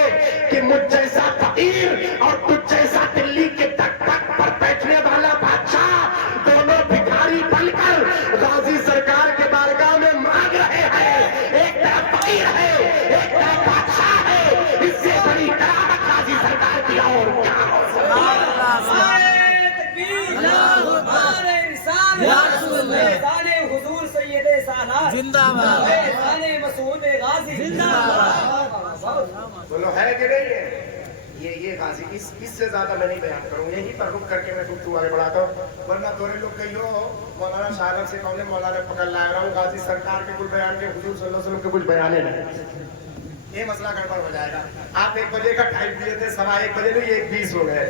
कि मुझ जैसा फकीर और तुझ जैसा दिल्ली के तक पर बैठने वाला बादशाह दोनों भिखारी बनकर गाजी सरकार के बारगाह में मांग रहे हैं। एक तरफ फकीर है, एक तरफ बादशाह है, इससे बड़ी करामत गाजी सरकार की और क्या हो बोलो है कि नहीं है? ये गाजी इससे ज्यादा मैं नहीं बयान करूँ, यहीं पर रुक करके मैं गुफ्तगू आगे बढ़ाता हूँ, वरना तोरे लोग कहियो मौलाना शाहरफ से कौन मौलाना पकड़ ला रहा हूँ, गाजी सरकार के कुछ बयान के हुजूर सल्लल्लाहु अलैहि वसल्लम के कुछ बयाने नहीं, ये मसला गड़बड़ हो जाएगा। आप 1 बजे का टाइम दिए थे, 1:15 बजे नहीं 1:20 हो गए।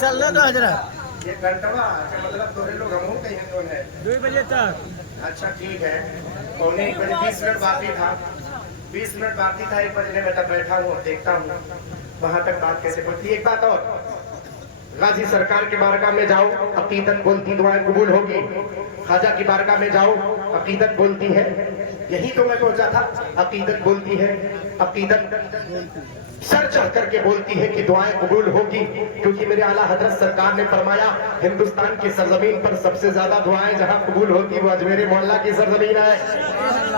चल लो तो हजरत ये घंटवा अच्छा, मतलब तोरे लोग हम कहीं कौन है 2 बजे तक। अच्छा ठीक है, 1 बजे 20 मिनट बाकी था, 20 मिनट बाकी था 1 बजे मैं तब बैठा हूँ, देखता हूँ वहां तक बात कैसे बढ़ती। एक बात और, गाजी सरकार के बारगाह में जाओ, अकीदत बोलती दुआएं कबूल होगी। खाजा की बारगाह में जाओ, अकीदत बोलती है, यही तो मैं पहुंचा था, अकीदत बोलती है, अकीदत सर चढ़ करके बोलती है कि दुआएं कबूल होगी, क्योंकि मेरे आला हजरत सरकार ने फरमाया हिंदुस्तान की सरजमीन पर सबसे ज्यादा दुआएं जहां कबूल होती वो अजमेर मोहल्ला की सरजमीन है।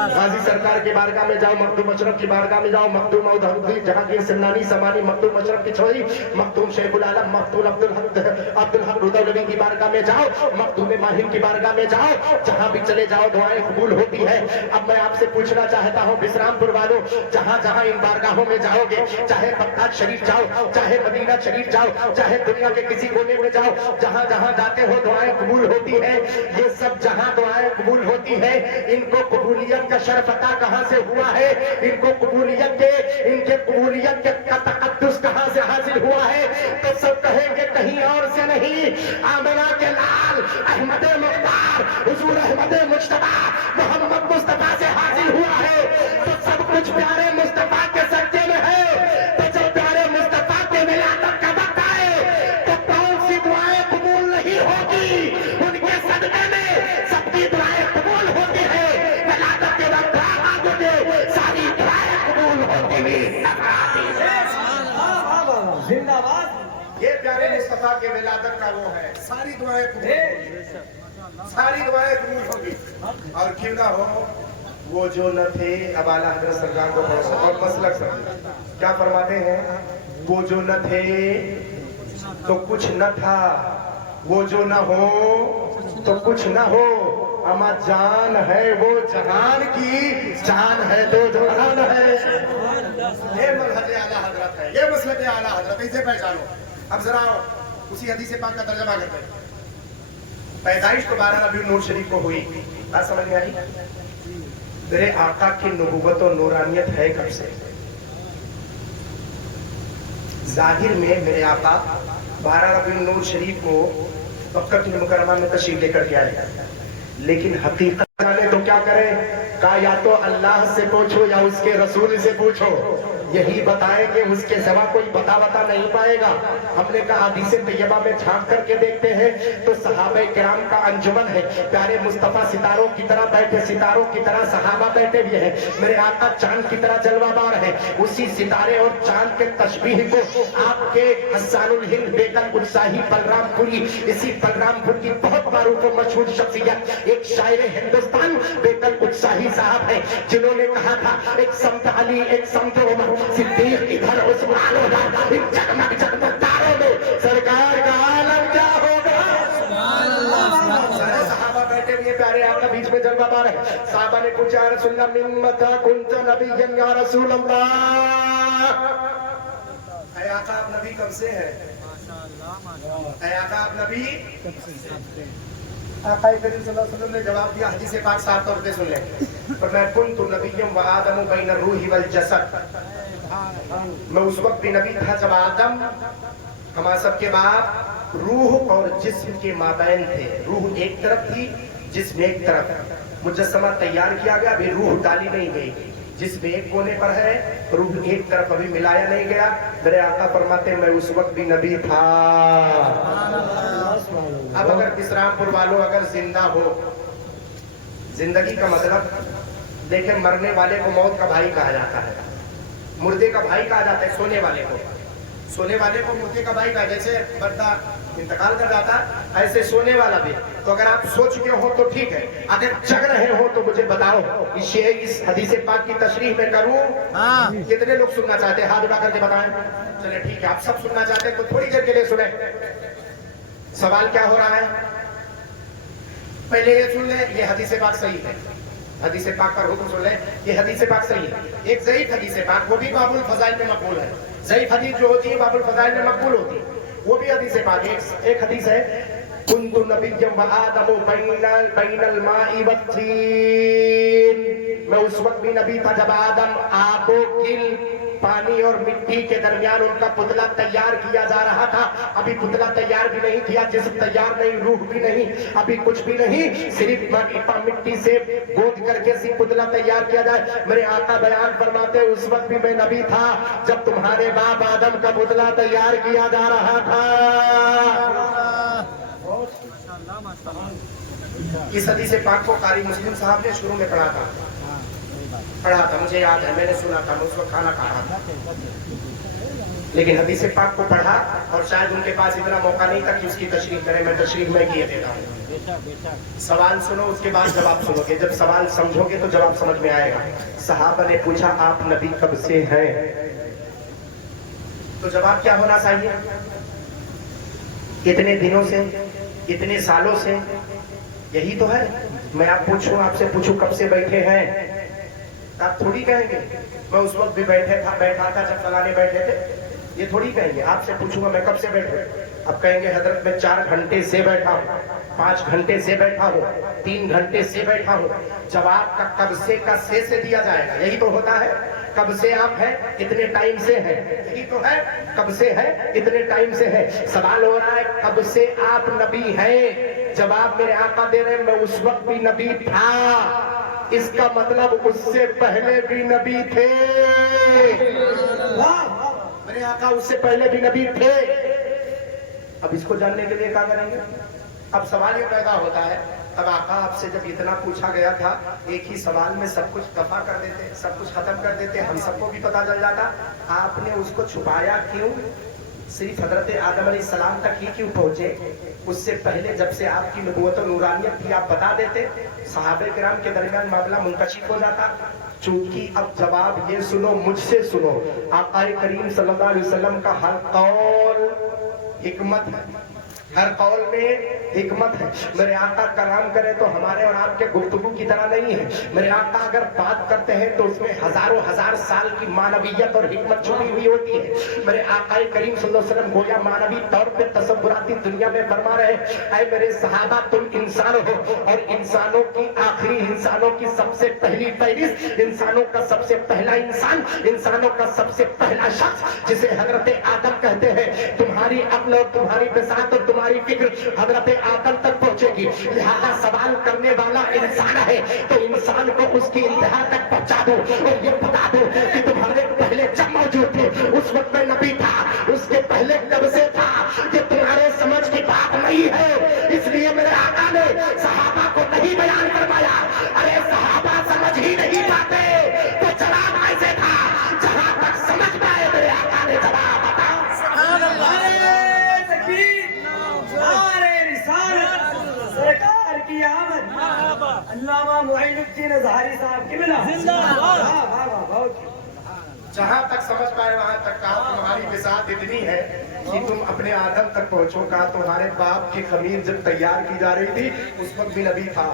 गाजी सरकार के बारगाह में जाओ, मखदूम अशरफ की बारगाह में जाओ, मखदूम औधुद्दीन जहांगीर सिमनानी समानी, मखदूम अशरफ की छोरी, मखदूम शेखुल आलम, मखदूम अब्दुल हक रुदौलवी की बारगाह में जाओ, मखदूम माहिर की बारगाह में जाओ, जहां भी चले जाओ दुआएं कबूल होती है। अब मैं आपसे पूछना चाहता हूं बिश्रामपुर वालों, जहां जहां इन बारगाहों में जाओगे, चाहे बगदाद शरीफ जाओ, चाहे मदीना शरीफ जाओ, चाहे दुनिया के किसी कोने में जाओ, जहां जहां जाते हो दुआएं कबूल होती है। ये सब जहां दुआएं कबूल होती है, इनको कबूलियत का शर्फ अता कहां से हुआ है, इनको कबूलियत के, इनके कबूलियत का तकद्दुस कहां से हासिल हुआ है? तो सब कहेंगे कहीं और से नहीं, आमिना के लाल अहमद मुख्तार हुजूर अहमद मुज्तबा मोहम्मद मुस्तफा से हासिल हुआ है। तो सब कुछ प्यारे मुस्तफा के सच्चे में है। तो जब प्यारे मुस्तफा के विलादत का वक्त आए तो कौन सी दुआएं कबूल नहीं होगी? उनके सदक़े में सबकी दुआएं कबूल होती है। विलादत के वक्त आगे के सारी दुआएं कबूल होती है। जिंदाबाद। ये प्यारे मुस्तफा के विलादत का वो है, सारी दुआएं कबूल होगी, सारी दुआएं कबूल होगी। और क्यों ना हो, वो जो न थे, अब आला हज़रत सरकार को और मसलक समझे क्या फरमाते हैं, वो जो न थे तो कुछ न था, वो जो न हो तो कुछ न हो, अमा जान है वो जहान की, जान है तो जहान है। ये मनहज आला हज़रत है, ये मसलक आला हज़रत, इसे पहचानो। अब जरा उसी हदीस पाक का तर्जुमा करते हैं। पैदाइश तो 12 रबीउल नूर शरीफ को हुई। बात समझ में आई? मेरे आका की नबूवत और नूरानियत है कब से? जाहिर में मेरे आका 12 रबीउल नूर शरीफ को मक्का मुकर्रमा में तशरीफ लेकर के आए, लेकिन हकीकत जाने तो क्या करें? कहा या तो अल्लाह से पूछो या उसके रसूल से पूछो, यही बताएंगे, उसके सिवा कोई बता नहीं पाएगा। हमने कहा हदीस तैयबा में झांक करके देखते हैं तो सहाबा किराम का अंजुमन है, प्यारे मुस्तफा सितारों की तरह बैठे, सितारों की तरह सहाबा बैठे हुए हैं, मेरे आका चांद की तरह जलवादार है। उसी सितारे और चांद के तशबीह को आपके हस्सानुल हिंद बेकल उत्साही बलरामपुरी, इसी बलरामपुर की बहुत मारूफ और मशहूर शख्सियत एक शायर हिंदुस्तान बेकल उत्साही साहब है, जिन्होंने कहा था एक समत अली, एक समत उमर, सिद्दीक इधर, उस्मान उधर, इन जगमग जगमग तारों में सरकार का आलम क्या होगा? सारे सहाबा बैठे हुए, प्यारे आका बीच में जलवादार है। सहाबा ने पूछा रसूलल्लाह मिन मता कुंत नबिय्यन या रसूल अल्लाह, ऐ आका आप नबी कब से हैं? ऐ आका आप नबी आका करीम सल्लल्लाहु अलैहि वसल्लम ने जवाब दिया, हदीस पाक साफ तौर पे सुन लें, पर मैं कुंतु नबिय्यम व आदम बैन रूही वल जसद, मैं उस वक्त भी नबी था जब आदम हमारे सबके बाप रूह और जिस्म के माबैन थे। रूह एक तरफ थी, जिस्म एक तरफ। मुजस्समा तैयार किया गया, अभी रूह डाली नहीं गई, जिस्म एक कोने पर है, रूह एक तरफ अभी मिलाया नहीं गया। मेरे आका फरमाते मैं उस वक्त भी नबी था। अब अगर बिसरामपुर वालों अगर जिंदा हो, जिंदगी का मतलब देखें, मरने वाले को मौत का भाई कहा जाता है, मुर्दे का भाई कहा जाता है, सोने वाले को मुर्दे का भाई कहा, जैसे बंदा इंतकाल कर जाता ऐसे सोने वाला भी। तो अगर आप सो चुके हो तो ठीक है, अगर जग रहे हो तो मुझे बताओ, इस हदीस पाक की तशरीह में करूं? कितने लोग सुनना चाहते हैं? हाथ उठा करके बताएं। चलिए ठीक है, आप सब सुनना चाहते हैं तो थोड़ी देर के लिए सुने। सवाल क्या हो रहा है, पहले ये सुन ले, ये हदीस पाक सही है, हदीस पाक पर हुक्म सुन ले, ये हदीस पाक सही है। एक ज़ईफ हदीस पाक, वो भी बाबुल फज़ाइल में मकबूल है। ज़ईफ हदीस जो होती है बाबुल फज़ाइल में मकबूल होती है, वो भी हदीस पाक। एक हदीस है, कुन्तु नबिय्यम व आदम बैनल माई वत्तीन, मैं उस वक्त भी नबी था जब आदम आबो किल, पानी और मिट्टी के दरमियान उनका पुतला तैयार किया जा रहा था। अभी पुतला तैयार भी नहीं किया, जिस्म तैयार नहीं, रूह भी नहीं, अभी कुछ भी नहीं, सिर्फ मिट्टी से गोद करके सिर्फ पुतला तैयार किया जाए। मेरे आका बयान फरमाते उस वक्त भी मैं नबी था जब तुम्हारे बाप आदम का पुतला तैयार किया जा रहा था। इस हदीस पाक को कारी मुस्लिम साहब ने शुरू में पढ़ा था, मुझे याद है, मैंने सुना था, मैं उस वक्त खाना खा रहा था, लेकिन हदीस पाक को पढ़ा और शायद उनके पास इतना मौका नहीं था कि उसकी तशरीह करें। मैं तशरीह में किए देता हूँ। सवाल सुनो, उसके बाद जवाब सुनोगे, जब सवाल समझोगे तो जवाब समझ में आएगा। सहाबा ने पूछा आप नबी कब से हैं? तो जवाब क्या होना चाहिए? कितने दिनों से, कितने सालों से, यही तो है। मैं आपसे पूछूं कब से बैठे हैं, आप थोड़ी कहेंगे मैं उस वक्त भी बैठा था जब फलाने बैठे थे, ये थोड़ी कहेंगे। आपसे पूछूंगा मैं कब से बैठे, अब कहेंगे हजरत मैं 4 घंटे से बैठा हूँ, 5 घंटे से बैठा हूँ, 3 घंटे से बैठा हूँ। जवाब का कब से का से दिया जाएगा, यही तो होता है। कब से आप हैं, इतने टाइम से हैं, यही तो है। कब से है, इतने टाइम से है। सवाल हो रहा है कब से आप नबी हैं? जवाब मेरे आका दे रहे हैं मैं उस वक्त भी नबी था। इसका मतलब उससे पहले भी नबी थे। मेरे आका उससे पहले भी नबी थे। अब इसको जानने के लिए क्या करेंगे? अब सवाल ये पैदा होता है, अब आका आपसे जब इतना पूछा गया था, एक ही सवाल में सब कुछ दफा कर देते, सब कुछ खत्म कर देते, हम सबको भी पता चल जाता। आपने उसको छुपाया क्यों? सिर्फ हजरत आदम अलैहिस्सलाम तक ही क्यों पहुंचे? उससे पहले जब से आपकी नबूवत और नूरानियत थी आप बता देते, सहाबे किराम के दरमियान मामला मुनकशिफ हो जाता। चूंकि अब जवाब ये सुनो, मुझसे सुनो, आका करीम सल्लल्लाहु अलैहि वसल्लम का हर कौल हिकमत है, ہر قول میں حکمت ہے. میرے آقا کلام کرے تو ہمارے اور آپ کے گفتگو کی طرح نہیں ہے. میرے آقا اگر بات کرتے ہیں تو اس میں ہزاروں ہزار سال کی معنویت اور حکمت چھپی ہوئی ہوتی ہے. میرے آقا کریم صلی اللہ علیہ وسلم گویا معنوی طور پہ تصوراتی دنیا میں فرما رہے ہیں اے میرے صحابہ تم انسان ہو اور انسانوں کی آخری انسانوں کی سب سے پہلی فہرست انسانوں کا سب سے پہلا انسان انسانوں کا سب سے پہلا شخص جسے حضرت آدم کہتے ہیں تمہاری عقل اور تمہاری بساط اور تمہاری فکر حضرت آدم تک پہنچے گی. لہذا سوال کرنے والا انسان ہے تو انسان کو اس کی انتہا تک پہنچا دو اور یہ بتا دو کہ تمہارے پہلے جب موجود تھے اس وقت میں نبی تھا, اس کے پہلے کب سے تھا کہ تمہارے سمجھ کی بات نہیں ہے. اس لیے میرے آقا نے صحابہ کو نہیں بیان فرمایا. ارے صحابہ سمجھ ہی نہیں پاتے تو جواب ایسے تھا جہاں تک سمجھ پائے میرے آقا نے جواب بتا. سرکار کی آمد. علامہ معین الدین اظہاری صاحب کی ملا. جہاں تک سمجھ پائے وہاں تک کہا تمہاری بساط اتنی ہے کہ تم اپنے آدم تک پہنچو. کہا تمہارے باپ کی خمیر جب تیار کی جا رہی تھی اس وقت بھی نبی تھا.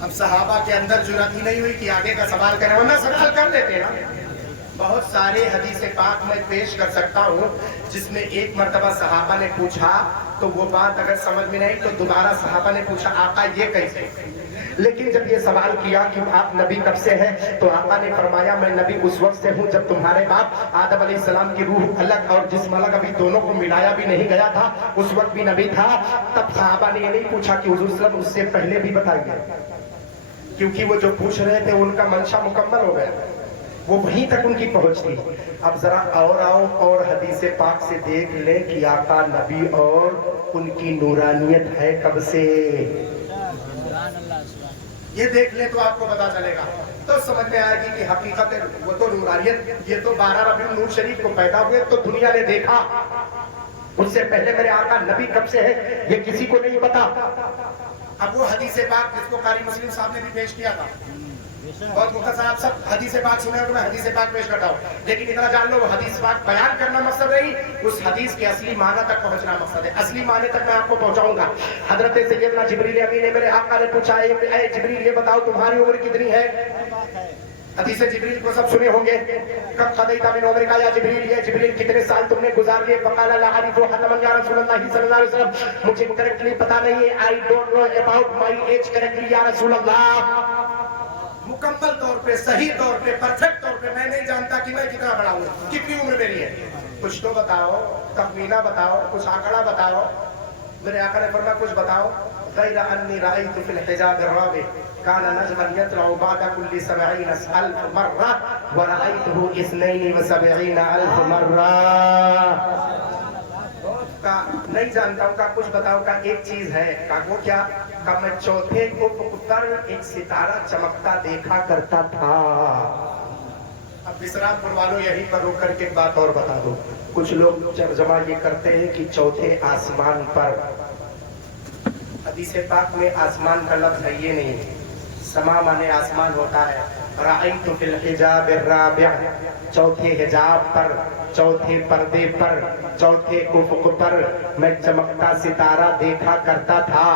اب صحابہ کے اندر جرأت ہی نہیں ہوئی کہ آگے کا سوال کریں, ورنہ سوال کر لیتے نا. بہت سارے حدیث پاک میں پیش کر سکتا ہوں جس میں ایک مرتبہ صحابہ نے پوچھا تو وہ بات اگر سمجھ میں نہیں تو دوبارہ صحابہ نے پوچھا آقا یہ کیسے. لیکن جب یہ سوال کیا کہ آپ نبی کب سے ہیں تو آقا نے فرمایا میں نبی اس وقت سے ہوں جب تمہارے باپ آدم علیہ السلام کی روح الگ اور جسم الگ ابھی دونوں کو ملایا بھی نہیں گیا تھا, اس وقت بھی نبی تھا. تب صحابہ نے یہ نہیں پوچھا کہ حضور صلی اللہ علیہ وسلم اس سے پہلے بھی بتائیے, کیونکہ وہ جو پوچھ رہے تھے ان کا منشا مکمل ہو گیا, وہ وہیں تک ان کی پہنچ تھی. اب ذرا اور آؤ اور حدیث پاک سے دیکھ لیں کہ آقا نبی اور ان کی نورانیت ہے کب سے. یہ دیکھ لیں تو آپ کو پتا چلے گا, تو سمجھ میں آئے گی کہ حقیقت وہ تو نورانیت. یہ تو 12 ربیع النور شریف کو پیدا ہوئے تو دنیا نے دیکھا, اس سے پہلے میرے آقا نبی کب سے ہے یہ کسی کو نہیں پتا. اب وہ حدیث پاک جس کو قاری مسلم صاحب نے بھی پیش کیا تھا, بہت مختصر آپ سب حدیث پاک سنے ہو تو میں حدیث پاک پیش کرتا ہوں, لیکن اتنا جان لو وہ حدیث پاک بیان کرنا مقصد نہیں, اس حدیث کے اصلی معنی تک پہنچنا مقصد ہے. اصلی معنی تک میں آپ کو پہنچاؤں گا. حضرت سیدنا جبریل امین نے میرے آقا نے پوچھا اے جبریل یہ بتاؤ تمہاری عمر کتنی ہے. حدیث جبریل کو سب سنے ہوں گے. کب قضیت من عمرک یا جبریل, یہ جبریل کتنے سال تم نے گزار لیے. فقال لا اعرف حتما یا رسول اللہ صلی اللہ علیہ وسلم, مجھے کریکٹلی پتا نہیں ہے, I don't know about my age correctly یا رسول اللہ. مکمل طور پہ صحیح طور پہ پرفیکٹ طور پہ میں نہیں جانتا کہ میں کتنا بڑا ہوں, کتنی عمر میری ہے. کچھ تو بتاؤ, تخمینہ بتاؤ, کچھ آنکڑا بتاؤ. میرے آقا نے فرمایا کچھ بتاؤ. غیر انی رأیت فی الحجاب الرابع کان نجما یطلع بعد کل 70,000 مرہ ورأیتہ 72,000 مرہ. نہیں جانتا ہوں کا کچھ بتاؤ کا ایک چیز ہے کا وہ کیا کا میں چوتھے افق پر ایک ستارہ چمکتا دیکھا کرتا تھا. اب بسرام پور والوں یہیں پر روک کر کے ایک بات اور بتا دو. کچھ لوگ ترجمہ یہ کرتے ہیں کہ چوتھے آسمان پر. حدیث پاک میں آسمان کا لفظ ہے یہ نہیں, سما مانے آسمان ہوتا ہے. رأیت فی الحجاب الرابع, چوتھے حجاب پر, چوتھے پردے پر, چوتھے افق پر میں چمکتا ستارہ دیکھا کرتا تھا.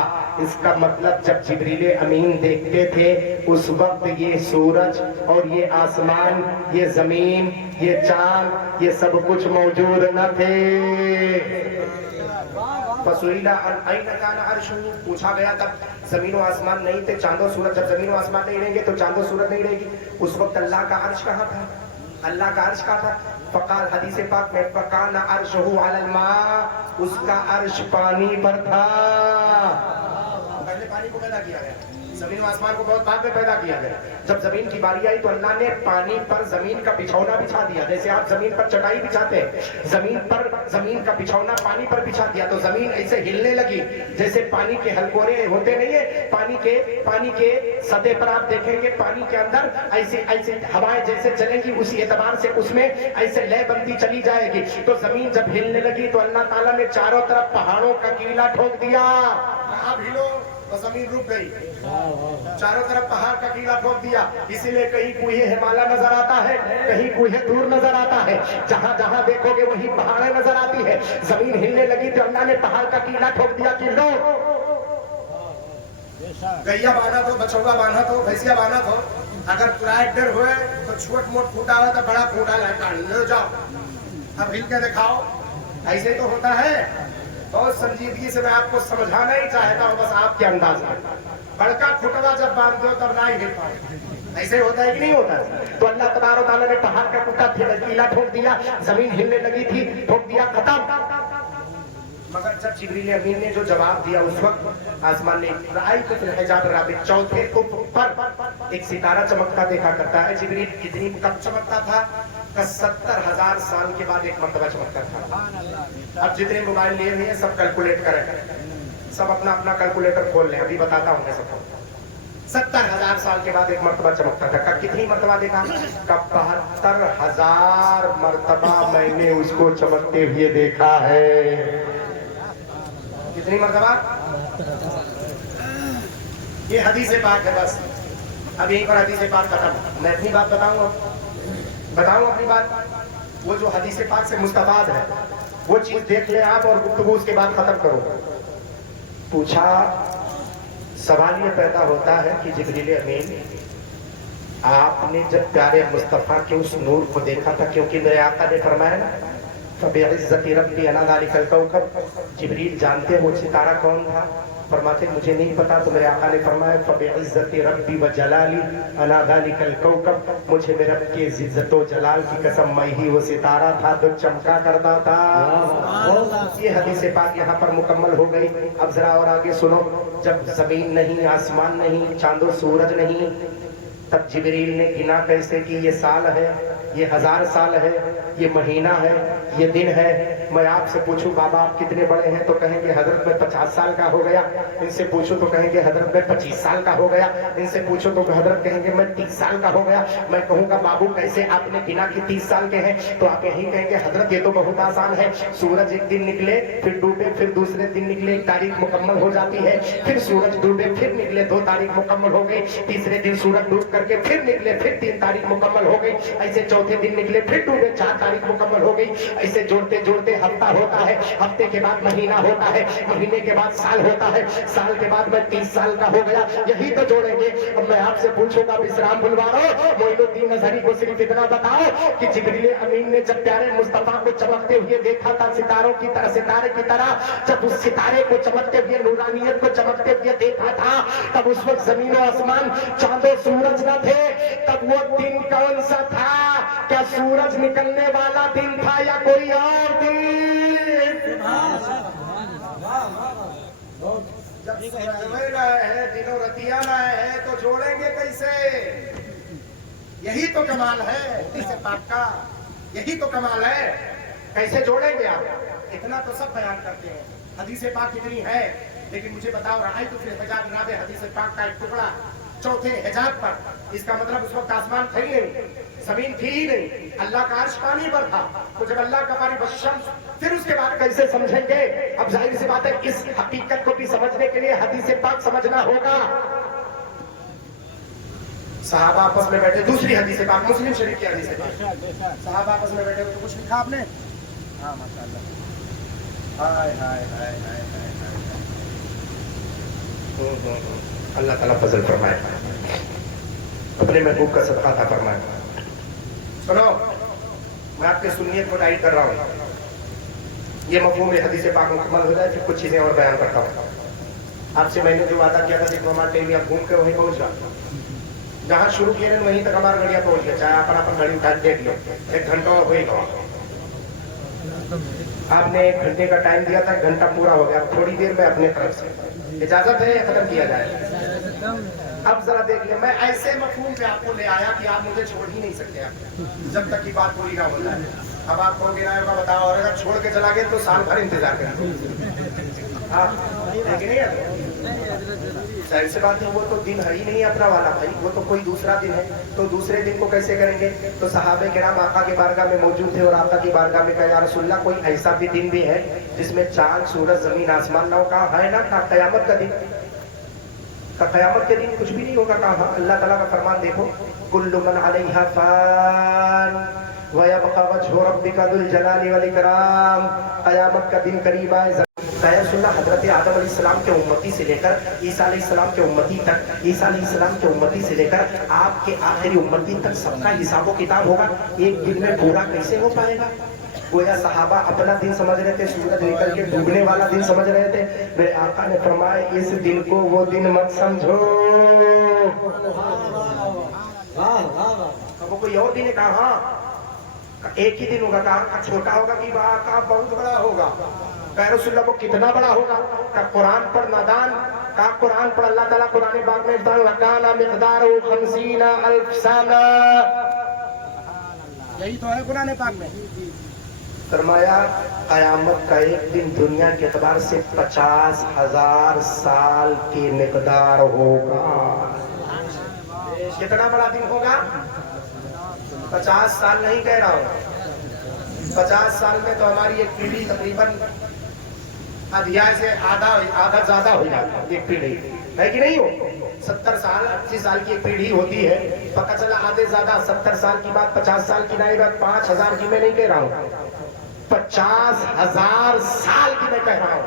اس کا مطلب جب جبریل امین دیکھتے تھے اس وقت یہ سورج اور یہ آسمان, یہ زمین, یہ چاند, یہ سب کچھ موجود نہ تھے. فسئل اين كان عرشه, پوچھا گیا تب زمین و آسمان نہیں تھے, چاند و سورج. جب زمین و آسمان نہیں رہیں گے تو چاند و سورج نہیں رہے گی. اس وقت اللہ کا عرش کہاں تھا, اللہ کا عرش کہاں تھا. فقال حدیث پاک میں فکان عرشه على الماء, اس کا عرش پانی پر تھا. پہلے پانی کو پیدا کیا گیا, زمین و آسمان کو بہت بعد میں پیدا کیا گیا. جب زمین کی باری آئی تو اللہ نے پانی پر زمین کا بچھونا بچھا دیا. جیسے آپ زمین پر چٹائی بچھاتے ہیں, زمین پر زمین کا بچھونا پانی پر بچھا دیا تو زمین ایسے ہلنے لگی جیسے پانی کے ہلکورے ہوتے نہیں ہیں. پانی کے سطح پر آپ دیکھیں گے پانی کے اندر ایسے ہوائیں جیسے چلیں گی, اسی اعتبار سے اس میں ایسے لے بنتی چلی جائے گی. تو زمین جب ہلنے لگی تو اللہ تعالیٰ نے چاروں طرف پہاڑوں کا کیلا ٹھوک دیا. اب ہلو तो जमीन रुक गई, चारों तरफ पहाड़ का कीड़ा ठोक दिया। इसीलिए कहीं कुएं हिमालय नजर आता है, कहीं कुएं दूर नजर आता है, जहां जहां देखोगे वही पहाड़ें नजर आती है। जमीन हिलने लगी तो अल्लाह ने पहाड़ का कीड़ा ठोक दिया कि लो, गैया बांधा तो, बछौआ बांधा तो, भैंसिया बांधा तो, अगर ट्रैक्टर हुए तो छोट मोट खूंटा हो तो बड़ा खूंटा ले जाओ, अब हिल के दिखाओ। ऐसे तो होता है। बहुत संजीदगी से मैं आपको समझाना ही चाहता हूँ, बस आपके अंदाज में। बड़का खुटवा जब बांधते हो तब ना ही हिल पाए, ऐसे होता है कि नहीं होता है? तो अल्लाह तबारक व तआला ने पहाड़ का टूटा कीला ठोक दिया, जमीन हिलने लगी थी, ठोक दिया, खत्म। मगर जब जिब्रील अमीन ने जो जवाब दिया उस वक्त आसमान ने रायत फिल हिजाब राबित, चौथे फुट पर एक सितारा चमकता देखा करता है। जिब्रील कितनी कब चमकता था? 70,000 साल के बाद एक मर्तबा चमकता था। अब जितने मोबाइल लिए हुए हैं सब कैलकुलेट करें, सब अपना अपना कैलकुलेटर खोल लें, अभी बताता हूँ मैं सबको। 70,000 साल के बाद एक मर्तबा चमकता था। कब कितनी मर्तबा देखा? कब 72,000 मर्तबा मैंने उसको चमकते हुए देखा है। कितनी मर्तबा? ये हदीस पाक है। बस अब यहीं पर हदीस पाक खत्म। मैं अपनी बात बताऊं अपनी बात। वो जो हदीस पाक से मुस्तफाद है वो चीज देख ले आप और गुफ्तगू उसके बाद खत्म करो। पूछा, सवाल ये पैदा होता है कि जिब्रील अमीन, आपने जब प्यारे मुस्तफा के उस नूर को देखा था, क्योंकि मेरे आका ने फरमाया ना, फबिइज़्ज़ति रब्बी अना ज़ालिकल कौकब, जिब्रील जानते वो सितारा कौन था? फरमाते मुझे नहीं पता। तो मेरे आका ने फरमाया फबिइज़्ज़ति रब्बी व जलाली अना ज़ालिकल कौकब, मुझे मेरे रब के इज्जत व जलाल की कसम, मैं ही वो सितारा था जो चमका करता था। ये हदीस पाक यहाँ पर मुकम्मल हो गई। अब जरा और आगे सुनो। जब जमीन नहीं, आसमान नहीं, चांदो सूरज नहीं, तब जिब्रील ने गिना कैसे कि ये साल है, ये 1000 साल है, ये महीना है, ये दिन है। मैं आपसे पूछूं बाबा आप कितने बड़े हैं, तो कहेंगे हजरत में 50 साल का हो गया। इनसे पूछूं तो कहेंगे हजरत में 25 साल का हो गया। इनसे पूछूं तो हजरत कहेंगे मैं 30 साल का हो गया। मैं कहूंगा बाबू कैसे आपने गिना कि 30 साल के हैं, तो आप यही कहेंगे हजरत ये तो बहुत आसान है। सूरज एक दिन निकले फिर डूबे, फिर दूसरे दिन निकले, एक तारीख मुकम्मल हो जाती है, फिर सूरज डूबे फिर निकले, 2 तारीख मुकम्मल हो गई, तीसरे दिन सूरज डूब करके फिर निकले, फिर 3 तारीख मुकम्मल हो गई, ऐसे चौथे दिन निकले फिर डूबे, 4 तारीख मुकम्मल हो गई। ऐसे जोड़ते जोड़ते हफ्ता होता है, हफ्ते के बाद महीना होता है, महीने के बाद साल होता है, साल के बाद मैं 30 साल का हो गया। यही तो जोड़ेंगे। अब मैं आपसे पूछूंगा विश्राम बुलवारो, मोइनुद्दीन अजहरी को सिर्फ इतना बताओ कि जिब्रील अमीन ने जब प्यारे मुस्तफा को चमकते हुए देखा था सितारों की तरह, सितारे की तरह, जब उस सितारे को चमकते हुए, नूरानियत को चमकते हुए देखा था, तब उस वक्त जमीन और आसमान, चांदो सूरज न थे। तब वो दिन कौन सा था? क्या सूरज निकलने वाला दिन था या कोई और दिन? जब समझ रहे हैं, दिनों रतिया लाए हैं, तो जोड़ेंगे कैसे? यही तो कमाल है हदीस पाक का, यही तो कमाल है। कैसे जोड़ेंगे आप? इतना तो सब बयान करते हैं, हदीस पाक कितनी है, लेकिन मुझे बताओ रायत फिल हिजाब राबित, हदीस पाक का एक टुकड़ा चौथे हिजाब पर। इसका मतलब उस वक्त आसमान था ही नहीं, जमीन थी ही नहीं, अल्लाह का अर्श पानी पर था। तो जब अल्लाह का पानी बशम्स, फिर उसके बाद कैसे समझेंगे? अब जाहिर सी बात है इस हकीकत को भी समझने के लिए हदीस पाक समझना होगा। सहाबा आपस में बैठे, दूसरी हदीस पाक मुस्लिम शरीफ की हदीस पाक, सहाबा आपस में बैठे तो कुछ लिखा आपने? हाँ माशाअल्लाह, हाय हाय हाय हाय हाय। अल्लाह ताला फजल फरमाए, अपने महबूब का सदका अता फरमाए। सुनो, मैं आपके सुन्नियत को डाइट कर रहा हूँ। ये मफहूम हदीस पाक मुकम्मल हो जाए, फिर कुछ चीजें और बयान करता हूँ। आपसे मैंने जो वादा किया था कि हमारा टेलिया घूम के वहीं पहुंच रहा, जहाँ शुरू किए थे वहीं तक हमारा गड़िया पहुंच गया। चाहे अपन घड़ी उठा देख लो, 1 घंटा होगा। आपने 1 घंटे का टाइम दिया था, 1 घंटा पूरा हो गया। थोड़ी देर में अपने तरफ से इजाजत है या खत्म किया जाए? अब जरा देख ले, मैं ऐसे मफहूम पे आपको ले आया कि आप मुझे छोड़ ही नहीं सकते आप जब तक की बात पूरी ना हो जाए। अब आप कहोगे ना होगा बताओ, और अगर छोड़ के चला गया तो साल भर इंतजार करें। हाँ है कि नहीं है? जाहिर सी बात है, वो तो दिन है ही नहीं अपना वाला भाई, वो तो कोई दूसरा दिन है। तो दूसरे दिन को कैसे करेंगे? तो सहाबे किराम आका की बारगाह में मौजूद थे और आका की बारगाह में कहा या रसूलल्लाह कोई ऐसा भी दिन भी है जिसमें चांद सूरज जमीन आसमान ना हो? कहा है ना, कहा कयामत का दिन। قیامت کے دن کچھ بھی نہیں ہوگا. کہا اللہ تعالیٰ کا فرمان دیکھو, کل من علیہا فان وَيَبْقَى وَجْهُ رَبِّكَ ذُو الْجَلَالِ وَالْإِكْرَامِ. قیامت کا دن قریب آئے. سننا حضرت آدم علیہ السلام کے امتی سے لے کر عیسیٰ علیہ السلام کے امتی تک, عیسیٰ علیہ السلام کے امتی سے لے کر آپ کے آخری امتی تک سب کا حساب و کتاب ہوگا. ایک دن میں پورا کیسے ہو پائے گا؟ گویا صحابہ اپنا دن سمجھ رہے تھے, سورج نکل کے ڈوبنے والا دن سمجھ رہے تھے. میرے آقا نے فرمایا اس دن کو وہ دن مت سمجھو. اب وہ کوئی اور دن ہے, کہا ہاں ایک ہی دن ہوگا. کہا چھوٹا ہوگا کہ کہا بہت بڑا ہوگا. کہا رسول اللہ وہ کتنا بڑا ہوگا؟ کہا قرآن پر نادان. کہا قرآن پر اللہ تعالیٰ قرآن پاک میں وَكَانَ مِقْدَارُهُ 50,000 سَنَةً. یہی تو ہے قرآن پاک میں. فرمایا قیامت کا ایک دن دنیا کے اعتبار سے 50,000 سال کی مقدار ہوگا. کتنا بڑا دن ہوگا؟ 50 سال نہیں کہہ رہا ہوں, 50 سال میں تو ہماری ایک پیڑھی تقریباً ادھیا سے آدھا زیادہ ہو جاتا ہے. ایک پیڑھی ہے کہ نہیں ہو, 70 سال 80 سال کی ایک پیڑھی ہوتی ہے. پتہ چلا آدھے زیادہ 70 سال کی بات 50 سال کی نہیں بات 5,000 کی میں نہیں کہہ رہا ہوں, 50,000 سال کی میں کہہ رہا ہوں.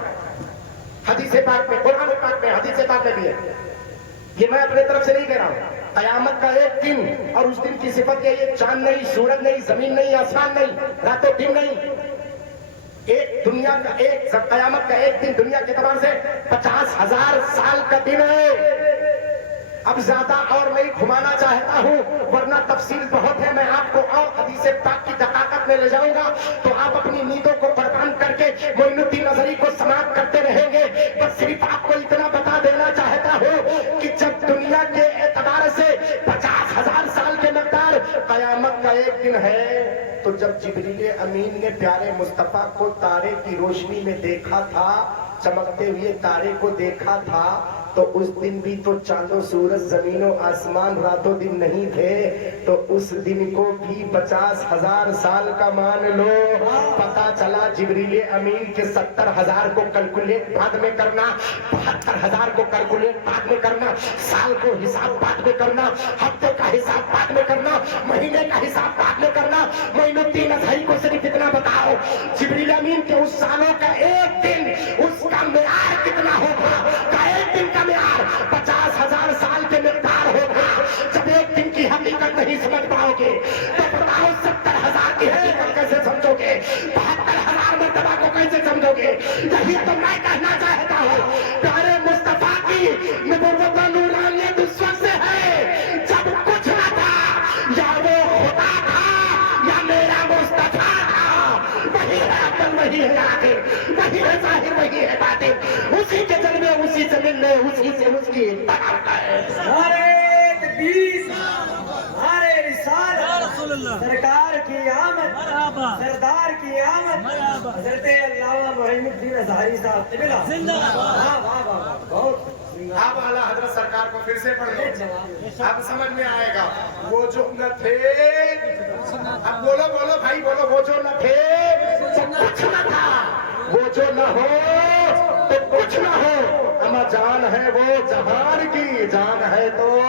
حدیث پاک میں, قرآن پاک میں, حدیث پاک میں بھی ہے. یہ میں اپنے طرف سے نہیں کہہ رہا ہوں. قیامت کا ایک دن, اور اس دن کی صفت یہ چاند نہیں, سورج نہیں, زمین نہیں, آسمان نہیں, رات و دن نہیں. ایک دنیا کا ایک قیامت کا ایک دن دنیا کے اعتبار سے 50,000 سال کا دن ہے. اب زیادہ اور نہیں گھمانا چاہتا ہوں ورنہ تفصیل بہت ہے. میں آپ کو اور حدیث پاک کی دقاقت میں لے جاؤں گا تو آپ اپنی نیندوں کو قربان کر کے معین الدین ازہری کو سماعت کرتے رہیں گے. بس صرف آپ کو اتنا بتا دینا چاہتا ہوں کہ جب دنیا کے اعتبار سے 50,000 سال کے مقدار قیامت کا ایک دن ہے, تو جب جبریل امین نے پیارے مصطفیٰ کو تارے کی روشنی میں دیکھا تھا, چمکتے ہوئے تارے کو دیکھا تھا, تو اس دن بھی تو چاند و سورج زمین و آسمان رات و دن نہیں تھے. تو اس دن کو بھی 50,000 سال کا مان لو. پتا چلا جبریل امین کے 70,000 کو کیلکولیٹ بعد میں کرنا, 72,000 کو کیلکولیٹ بعد میں کرنا, سال کو حساب بعد میں کرنا, ہفتے کا حساب بعد میں کرنا, مہینے کا حساب بعد میں کرنا. معین الدین ازہری کو صرف اتنا بتاؤ جبریل امین کے اس سالوں کا ایک دن اس کا معیار کتنا ہوگا؟ کا ایک دن کا معیار 50,000 سال کے مقدار ہوگا. جب ایک دن کی حقیقت نہیں سمجھ پاؤ گے تو بتاؤ 70,000 کی حقیقت کیسے سمجھو گے؟ 72,000 مرتبہ کو کیسے سمجھو گے؟ یہی تو میں کہنا چاہتا ہوں. پیارے مصطفیٰ کی نبوت و نورانیت اس وقت سے ہے جب کچھ نہ تھا, یا وہ خدا تھا یا میرا مصطفیٰ تھا. وہی ہے اول, وہی ہے آخر, وہی ہے ظاہر, وہی ہے باطن. اسی کے جلوے اسی سے ملنے اسی سے اس کی طرف ہے. نعرے تکبیر, نعرے رسالت, سرکار کی آمد, سردار کی آمد, حضرت علامہ معین الدین ازہری صاحب قبلہ زندہ باد. بہت آپ اعلیٰ حضرت سرکار کو پھر سے پڑھ لو, اب سمجھ میں آئے گا. وہ جو نہ تھے, اب بولو بولو بھائی بولو, وہ جو نہ تھے جب کچھ نہ تھا, وہ جو نہ ہو تو کچھ نہ ہو. اما جان ہے وہ جہان کی, جان ہے تو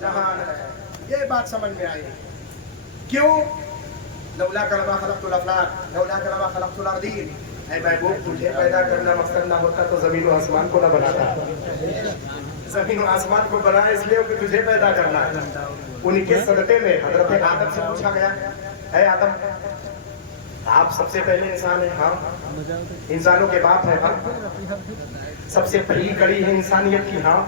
جہان ہے. یہ بات سمجھ میں آئی. کیوں؟ لولا کلمہ خلقت الافلاک, لولا کلمہ خلقت الارضین. اے محبوب تجھے پیدا کرنا مقصد نہ ہوتا تو زمین و آسمان کو نہ بناتا. زمین و آسمان کو بنا اس لیے کہ تجھے پیدا کرنا ہے. انہی کے صدقے میں حضرت آدم سے پوچھا گیا, اے آدم آپ سب سے پہلے انسان ہیں؟ ہاں. انسانوں کے باپ ہیں؟ ہاں. سب سے پہلی کڑی ہے انسانیت کی؟ ہاں.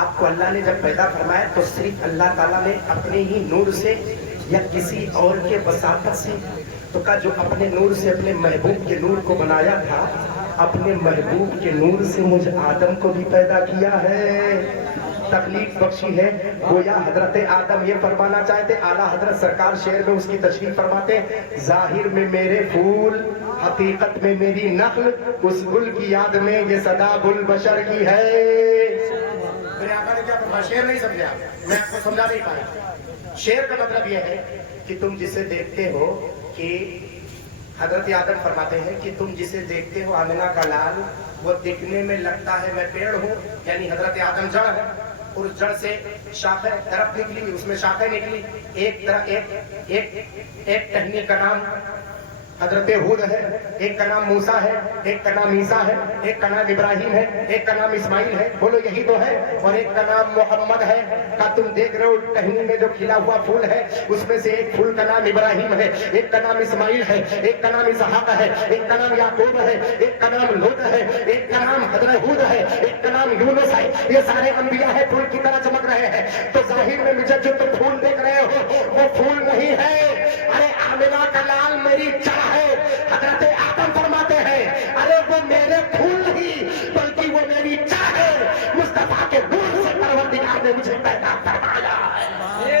آپ کو اللہ نے جب پیدا فرمایا تو صرف اللہ تعالیٰ نے اپنے ہی نور سے یا کسی اور کے وساطت سے؟ تو کہا جو اپنے نور سے اپنے محبوب کے نور کو بنایا تھا, اپنے محبوب کے نور سے مجھ آدم کو بھی پیدا کیا ہے, تخلیق بخشی ہے. گویا حضرت آدم یہ فرمانا چاہتے, اعلیٰ حضرت سرکار شعر میں اس کی تشریح فرماتے, ظاہر میں میرے پھول, حقیقت میں میری نخل, اس گل کی یاد میں یہ صدا گل بشر کی ہے. میرے آقا نے کیا فرمایا؟ شعر نہیں سمجھا, میں آپ کو سمجھا نہیں پایا. شعر کا مطلب یہ ہے کہ تم جسے دیکھتے ہو کہ حضرت آدم فرماتے ہیں کہ تم جسے دیکھتے ہو آمنہ کا لال وہ دیکھنے میں لگتا ہے میں پیڑ ہوں، یعنی حضرت آدم جڑ ہے، اور اس جڑ سے شاخیں درخت نکلی، اس میں شاخیں نکلی، ایک ٹہنی کا نام حضرت ہود ہے، ایک کا نام موسیٰ ہے، ایک کا نام عیسیٰ ہے، ایک کا نام ابراہیم ہے، ایک کا نام اسماعیل ہے، بولو یہی تو ہے، اور ایک کا نام محمد ہے۔ کا تم دیکھ رہے ہو ٹہنی میں جو کھلا ہوا پھول ہے اس میں سے ایک پھول کا نام ابراہیم ہے، ایک کا نام اسماعیل ہے، ایک کا نام اسحاق ہے، ایک کا نام یعقوب ہے، ایک کا نام لوط ہے، ایک کا نام حضرت ہود ہے، ایک کا نام یونس ہے۔ یہ سارے انبیاء ہیں، پھول کی طرح چمک رہے ہیں۔ تو ظاہر میں مجھے جو تم پھول دیکھ رہے ہو وہ پھول نہیں ہے، ارے آمنہ کا لال میری جڑ ہے۔ حضرت آدم فرماتے ہیں ارے وہ میرے پھول نہیں بلکہ وہ میری جڑ ہے، مصطفیٰ کے نور سے پروردگار نے مجھے پیدا فرمایا ہے،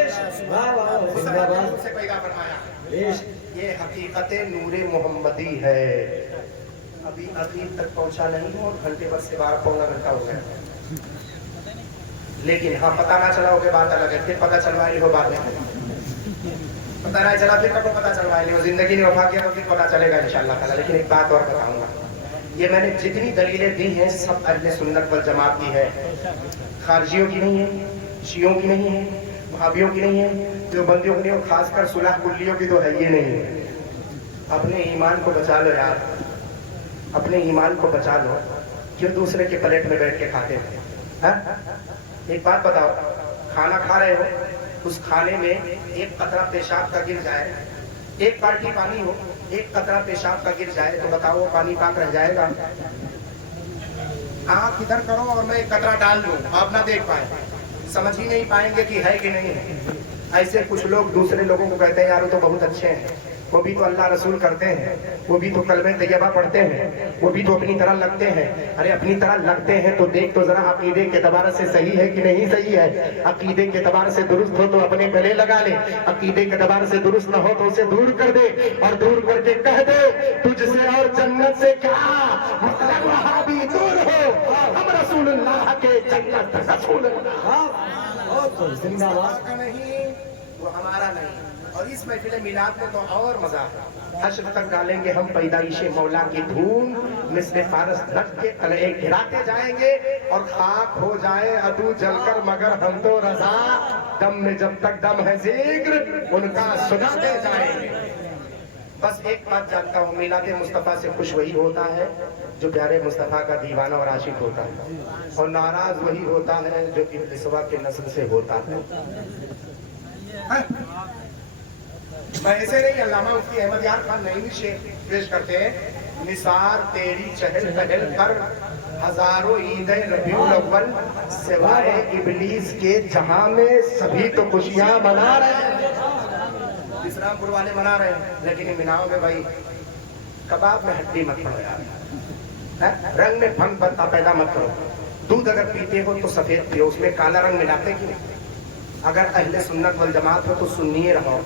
سے پیدا فرمایا۔ یہ حقیقت نور محمدی ہے۔ ابھی تک پہنچا نہیں ہوں، گھنٹے بس سے 12 گھنٹہ ہو گیا، لیکن ہاں پتہ نہ چلا ہو کہ بات الگ ہے، پھر پتہ چلوائی ہو بات ہے، پتہ نہیں چلا پھر کب پتہ چلوائی ہو، زندگی نے وفا کیا تو پھر پتہ چلے گا انشاءاللہ تعالیٰ۔ لیکن ایک بات اور بتاؤں گا، یہ میں نے جتنی دلیلیں دی ہیں سب اہل سنت والجماعت کی ہے، خارجیوں کی نہیں ہے، شیعوں کی نہیں ہے، وہابیوں کی نہیں ہے، دیوبندیوں کی نہیں ہے، خاص کر صلح کلیوں کی تو ہے یہ نہیں ہے۔ اپنے ایمان کو بچا لو یار، اپنے ایمان کو بچا لو، کیوں دوسرے کے پلیٹ میں بیٹھ کے کھاتے ہیں؟ ہاں ایک بات بتاؤ، کھانا کھا رہے ہو، اس کھانے میں ایک قطرہ پیشاب کا گر جائے، ایک بالٹی پانی ہو، ایک قطرہ پیشاب کا گر جائے تو بتاؤ وہ پانی پاک رہ جائے گا؟ آنکھ ادھر کرو اور میں ایک قطرہ ڈال دوں، آپ نہ دیکھ پائیں، سمجھ ہی نہیں پائیں گے کہ ہے کہ نہیں ہے۔ ایسے کچھ لوگ دوسرے لوگوں کو کہتے ہیں یار وہ تو بہت اچھے ہیں، وہ بھی تو اللہ رسول کرتے ہیں، وہ بھی تو کلمہ طیبہ پڑھتے ہیں، وہ بھی تو اپنی طرح لگتے ہیں۔ ارے اپنی طرح لگتے ہیں تو دیکھ تو ذرا عقیدے کے اعتبار سے صحیح ہے کہ نہیں صحیح ہے۔ عقیدے کے اعتبار سے درست ہو تو اپنے گلے لگا لے، عقیدے کے اعتبار سے درست نہ ہو تو اسے دور کر دے، اور دور کر کے کہہ دے تجھ سے اور جنت سے کیا مطلب، وہاں بھی دور ہو، ہم رسول اللہ کے جنت رسول اللہ زندہ باد کا نہیں، وہ ہمارا نہیں۔ اور اس محفل میلاد میں تو اور مزہ ہے، حشر تک ڈالیں گے ہم پیدائش مولا کی دھوم، مثل فارس رکھ کے قلعے گراتے جائیں گے، اور خاک ہو جائے عدو جل کر مگر ہم تو رضا، دم میں جب تک دم ہے ذکر ان کا سناتے جائیں گے۔ بس ایک بات جانتا ہوں، میلاد مصطفیٰ سے خوش وہی ہوتا ہے جو پیارے مصطفیٰ کا دیوانہ اور عاشق ہوتا ہے، اور ناراض وہی ہوتا ہے جو ابن سبا کے نسل سے ہوتا ہے۔ میں ایسے نہیں، علامہ مفتی احمد یار خان نعیمی شیخ پیش کرتے ہیں، نثار تیری چہل پہل پر ہزاروں عیدیں ربیع الاول، سوائے ابلیس کے جہاں میں سبھی تو خوشیاں منا رہے ہیں۔ اسلام پور والے منا رہے ہیں، لیکن مناؤں میں بھائی کباب میں ہڈی مت پڑو یار، رنگ میں پھنگ پتا پیدا مت کرو۔ دودھ اگر پیتے ہو تو سفید پیو، اس میں کالا رنگ ملاتے کیوں؟ اگر اہل سنت والجماعت ہو تو سنیے رہو،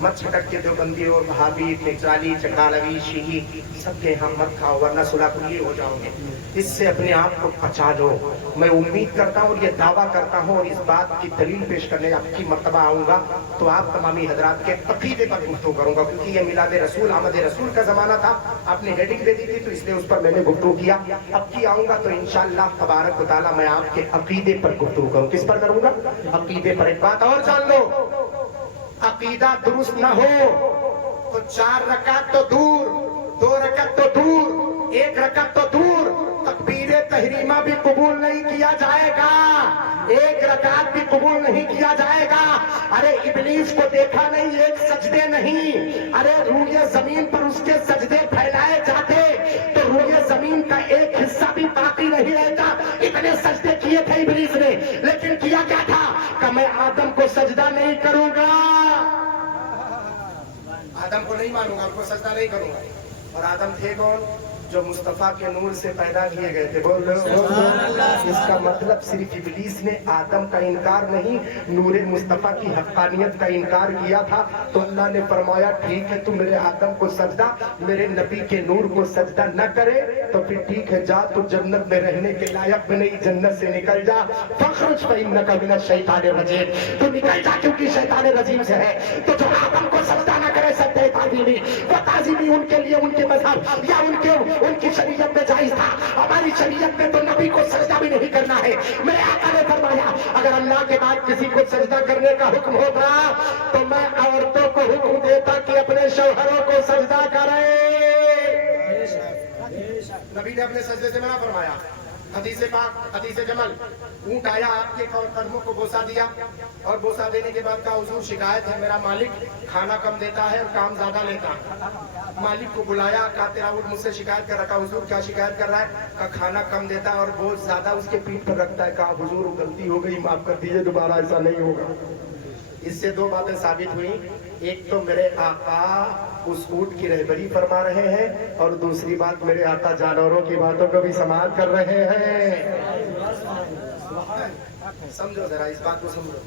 مت چھٹک کے دیوبندی اور وہابی نچالی چکالوی شیعی سب کے یہاں مت کھاؤ، ورنہ صلح کلی ہو جاؤ گے۔ اس سے اپنے آپ کو بچا لو۔ میں امید کرتا ہوں اور یہ دعویٰ کرتا ہوں اور اس بات کی دلیل پیش کرنے آپ کی مرتبہ آؤں گا تو آپ تمامی حضرات کے عقیدے پر گفتگو کروں گا، کیونکہ یہ میلاد رسول آمد رسول کا زمانہ تھا، آپ نے ہیڈنگ دے دی تھی تو اس لیے اس پر میں نے گفتگو کیا۔ اب کی آؤں گا تو انشاءاللہ تبارک و تعالیٰ میں آپ کے عقیدے پر گفتگو کروں۔ کس پر کروں گا؟ عقیدے پر۔ ایک بات اور جان لو، عقیدہ درست نہ ہو تو 4 رکعت تو دور، 2 رکعت تو دور، 1 رکعت تو دور، تکبیر تحریمہ بھی قبول نہیں کیا جائے گا، 1 رکعت بھی قبول نہیں کیا جائے گا۔ ارے ابلیس کو دیکھا نہیں، 1 سجدے نہیں، ارے روئے زمین پر اس کے سجدے پھیلائے جاتے تو روئے زمین کا ایک حصہ بھی باقی نہیں رہتا۔ اتنے سجدے کیے تھے ابلیس نے، لیکن کیا کیا تھا کہ میں آدم کو سجدہ نہیں کروں گا، آدم کو نہیں مانوں گا، ان کو سجدہ نہیں کروں گا۔ اور آدم تھے کون؟ جو مصطفیٰ کے نور سے پیدا کیے گئے تھے۔ بول رہے ہو؟ اس کا مطلب صرف ابلیس نے آدم کا انکار نہیں، نور مصطفیٰ کی حقانیت کا انکار کیا تھا، تو اللہ نے فرمایا ٹھیک ہے تو میرے آدم کو سجدہ، میرے نبی کے نور کو سجدہ نہ کرے تو پھر ٹھیک ہے، جا تو جنت میں رہنے کے لائق میں نہیں، جنت سے نکل جا، فخرج فإنک من الشیطان الرجیم، تو نکل جا کیونکہ شیطان رجیم سے ہے۔ تو جو آدم کو سجدہ نہ کرے سجدہ تعظیمی، وہ تعظیمی कभी उनके लिए उनके मजहब या उनकी शरीयत में जायज था। हमारी शरीयत में तो नबी को सजदा भी नहीं करना है। मेरे आका ने फरमाया अगर अल्लाह के बाद किसी को सजदा करने का हुक्म होता तो मैं औरतों को हुक्म देता कि अपने शौहरों को सजदा करें। नबी ने अपने सजदे से मना फरमाया। हदीसे पाक, हदीसे जमल, ऊंट आया आपके कदमों को बोसा दिया और बोसा देने के बाद कहा हुजूर शिकायत है, मेरा मालिक खाना कम देता है और काम ज्यादा लेता है। मालिक को बुलाया, कहा तेरा ऊंट मुझसे शिकायत कर रखा। हुजूर क्या शिकायत कर रहा है? कहा खाना कम देता है और बोझ ज्यादा उसके पीठ पर रखता है। कहा हुजूर गलती हो गई, माफ कर दीजिए, दोबारा ऐसा नहीं होगा। इससे दो बातें साबित हुई, एक तो मेरे आका उस ऊंट की रहबरी फरमा रहे हैं और दूसरी बात मेरे आका जानवरों की बातों को भी समाप्त कर रहे हैं। समझो जरा इस बात को समझो।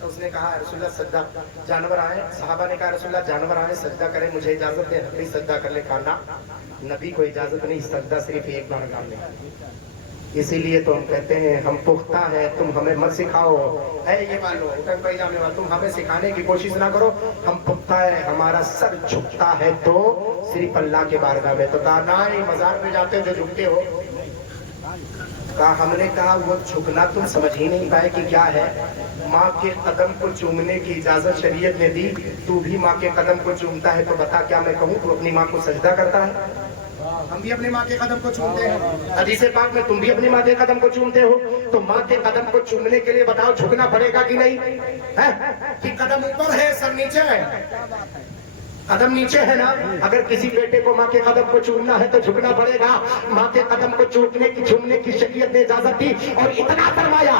तो उसने कहा रसूलुल्लाह सजदा, जानवर आए, सहाबा ने कहा रसूलुल्लाह जानवर आए सजदा करें, मुझे इजाजत दे, हमें सजदा कर ले। खाना नबी को इजाजत नहीं, सजदा सिर्फ एक बार करने। इसीलिए तो हम कहते हैं हम पुख्ता हैं, तुम हमें मत सिखाओ। है ये मान लो उठन पैजामे वाला, तुम हमें सिखाने की कोशिश ना करो, हम पुख्ता है, हमारा सर झुकता है तो सिर्फ अल्लाह के बारगाह में। तो कहा नहीं मजार में जाते हो जो झुकते हो। कहा हमने कहा वो झुकना तुम समझ ही नहीं पाए कि क्या है। माँ के कदम को चूमने की इजाजत शरीयत ने दी, तू भी माँ के कदम को चूमता है तो बता क्या मैं कहूँ तू अपनी माँ को सजदा करता है? हम भी अपनी माँ के कदम को चूमते हैं। हदीसे पाक में तुम भी अपनी माँ के कदम को चूमते हो, तो माँ के कदम को चूमने के लिए बताओ झुकना पड़ेगा कि नहीं है? कि कदम ऊपर है सर नीचे है? कदम नीचे है ना। अगर किसी बेटे को माँ के कदम को चूमना है तो झुकना पड़ेगा। माँ के कदम को चूमने की शरीयत ने इजाजत दी और इतना फरमाया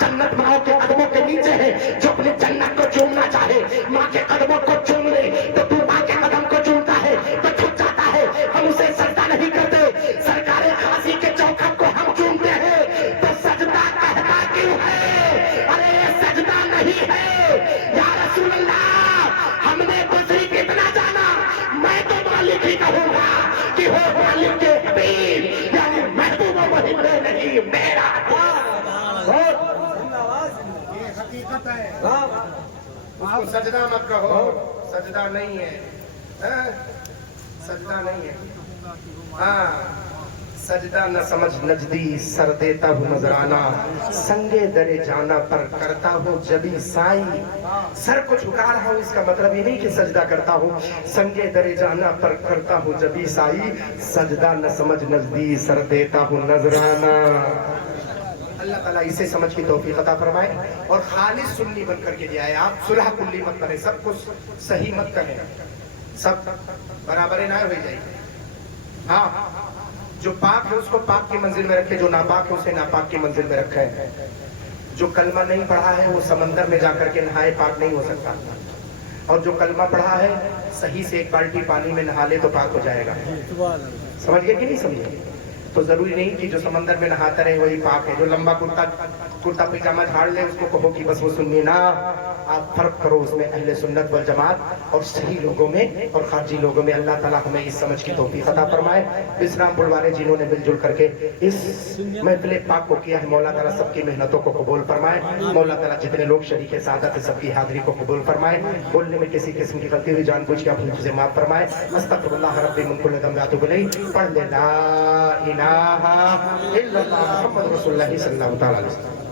जन्नत माँ के कदमों के नीचे है। जो अपने जन्नत को चूमना चाहे माँ के कदमों को चूम ले, तो तू माँ के कदम को चूमता है तो झुक जाता है। हम उसे सजदा नहीं करते, सरकारे खासी के चौखट को हम चूमते हैं तो सजदा कहता क्यों है? अरे सजदा नहीं है या रसूल अल्लाह, हमने दूसरी कितना जाना। मैं तो मालिक ही कहूंगा कि हो मालिक के हबीब, यानी महबूब वही नहीं मेरा। ये हकीकत है, उसको सजदा मत कहो, सजदा नहीं है, सजदा नहीं है। हाँ सजदा न समझ नजदी, सर देता हूँ नजराना, संगे दरे जाना पर करता हूँ जबी साई। सर को झुका रहा हूँ इसका मतलब ये नहीं कि सजदा करता हूँ, संगे दरे जाना पर करता हूँ जबी साई। सजदा न समझ नजदी, सर देता हूँ नजराना। अल्लाह ताला इसे समझ की तौफीक अता फरमाए और खालिस सुन्नी बन करके दिया है। आप सुलह कुल्ली मत करें, सब कुछ सही मत करें, सब बराबर ना हो जाए। हाँ जो पाक है उसको पाक की मंजिल में रखे, जो नापाक है उसे नापाक की मंजिल में रखे। जो कलमा नहीं पढ़ा है वो समंदर में जाकर के नहाए पाक नहीं हो सकता, और जो कलमा पढ़ा है सही से एक बाल्टी पानी में नहा ले तो पाक हो जाएगा। समझ गए कि नहीं समझे? तो जरूरी नहीं कि जो समंदर में नहाता रहे वही पाक है। जो लंबा कुर्ता पैजामा झाड़ ले उसको कहो कि बस वो सुन्नी ना। आप फर्क करो उसमें अहले सुन्नत वल जमात और सही लोगों में और खारजी लोगों में। अल्लाह ताला हमें इस समझ की तौफीक अता फरमाए। इस्लामपुर वाले जिन्होंने मिलजुल करके इस महफिल पाक को किया है, मौला ताला सबकी मेहनतों को कबूल फरमाए। मौला ताला जितने लोग शरीक सादत है सबकी हाजिरी को कबूल फरमाए। बोलने में किसी किस्म की गलती हुई जानबूझ के अपनी चीजें माफ फरमाए। अस्तगफिरुल्लाह रब्बी मिन कुल्लि ज़ंबिन व अतूबु इलैह। पढ़ ले ला इलाहा इल्लल्लाह मुहम्मद रसूलुल्लाह सल्लल्लाहु अलैहि वसल्लम।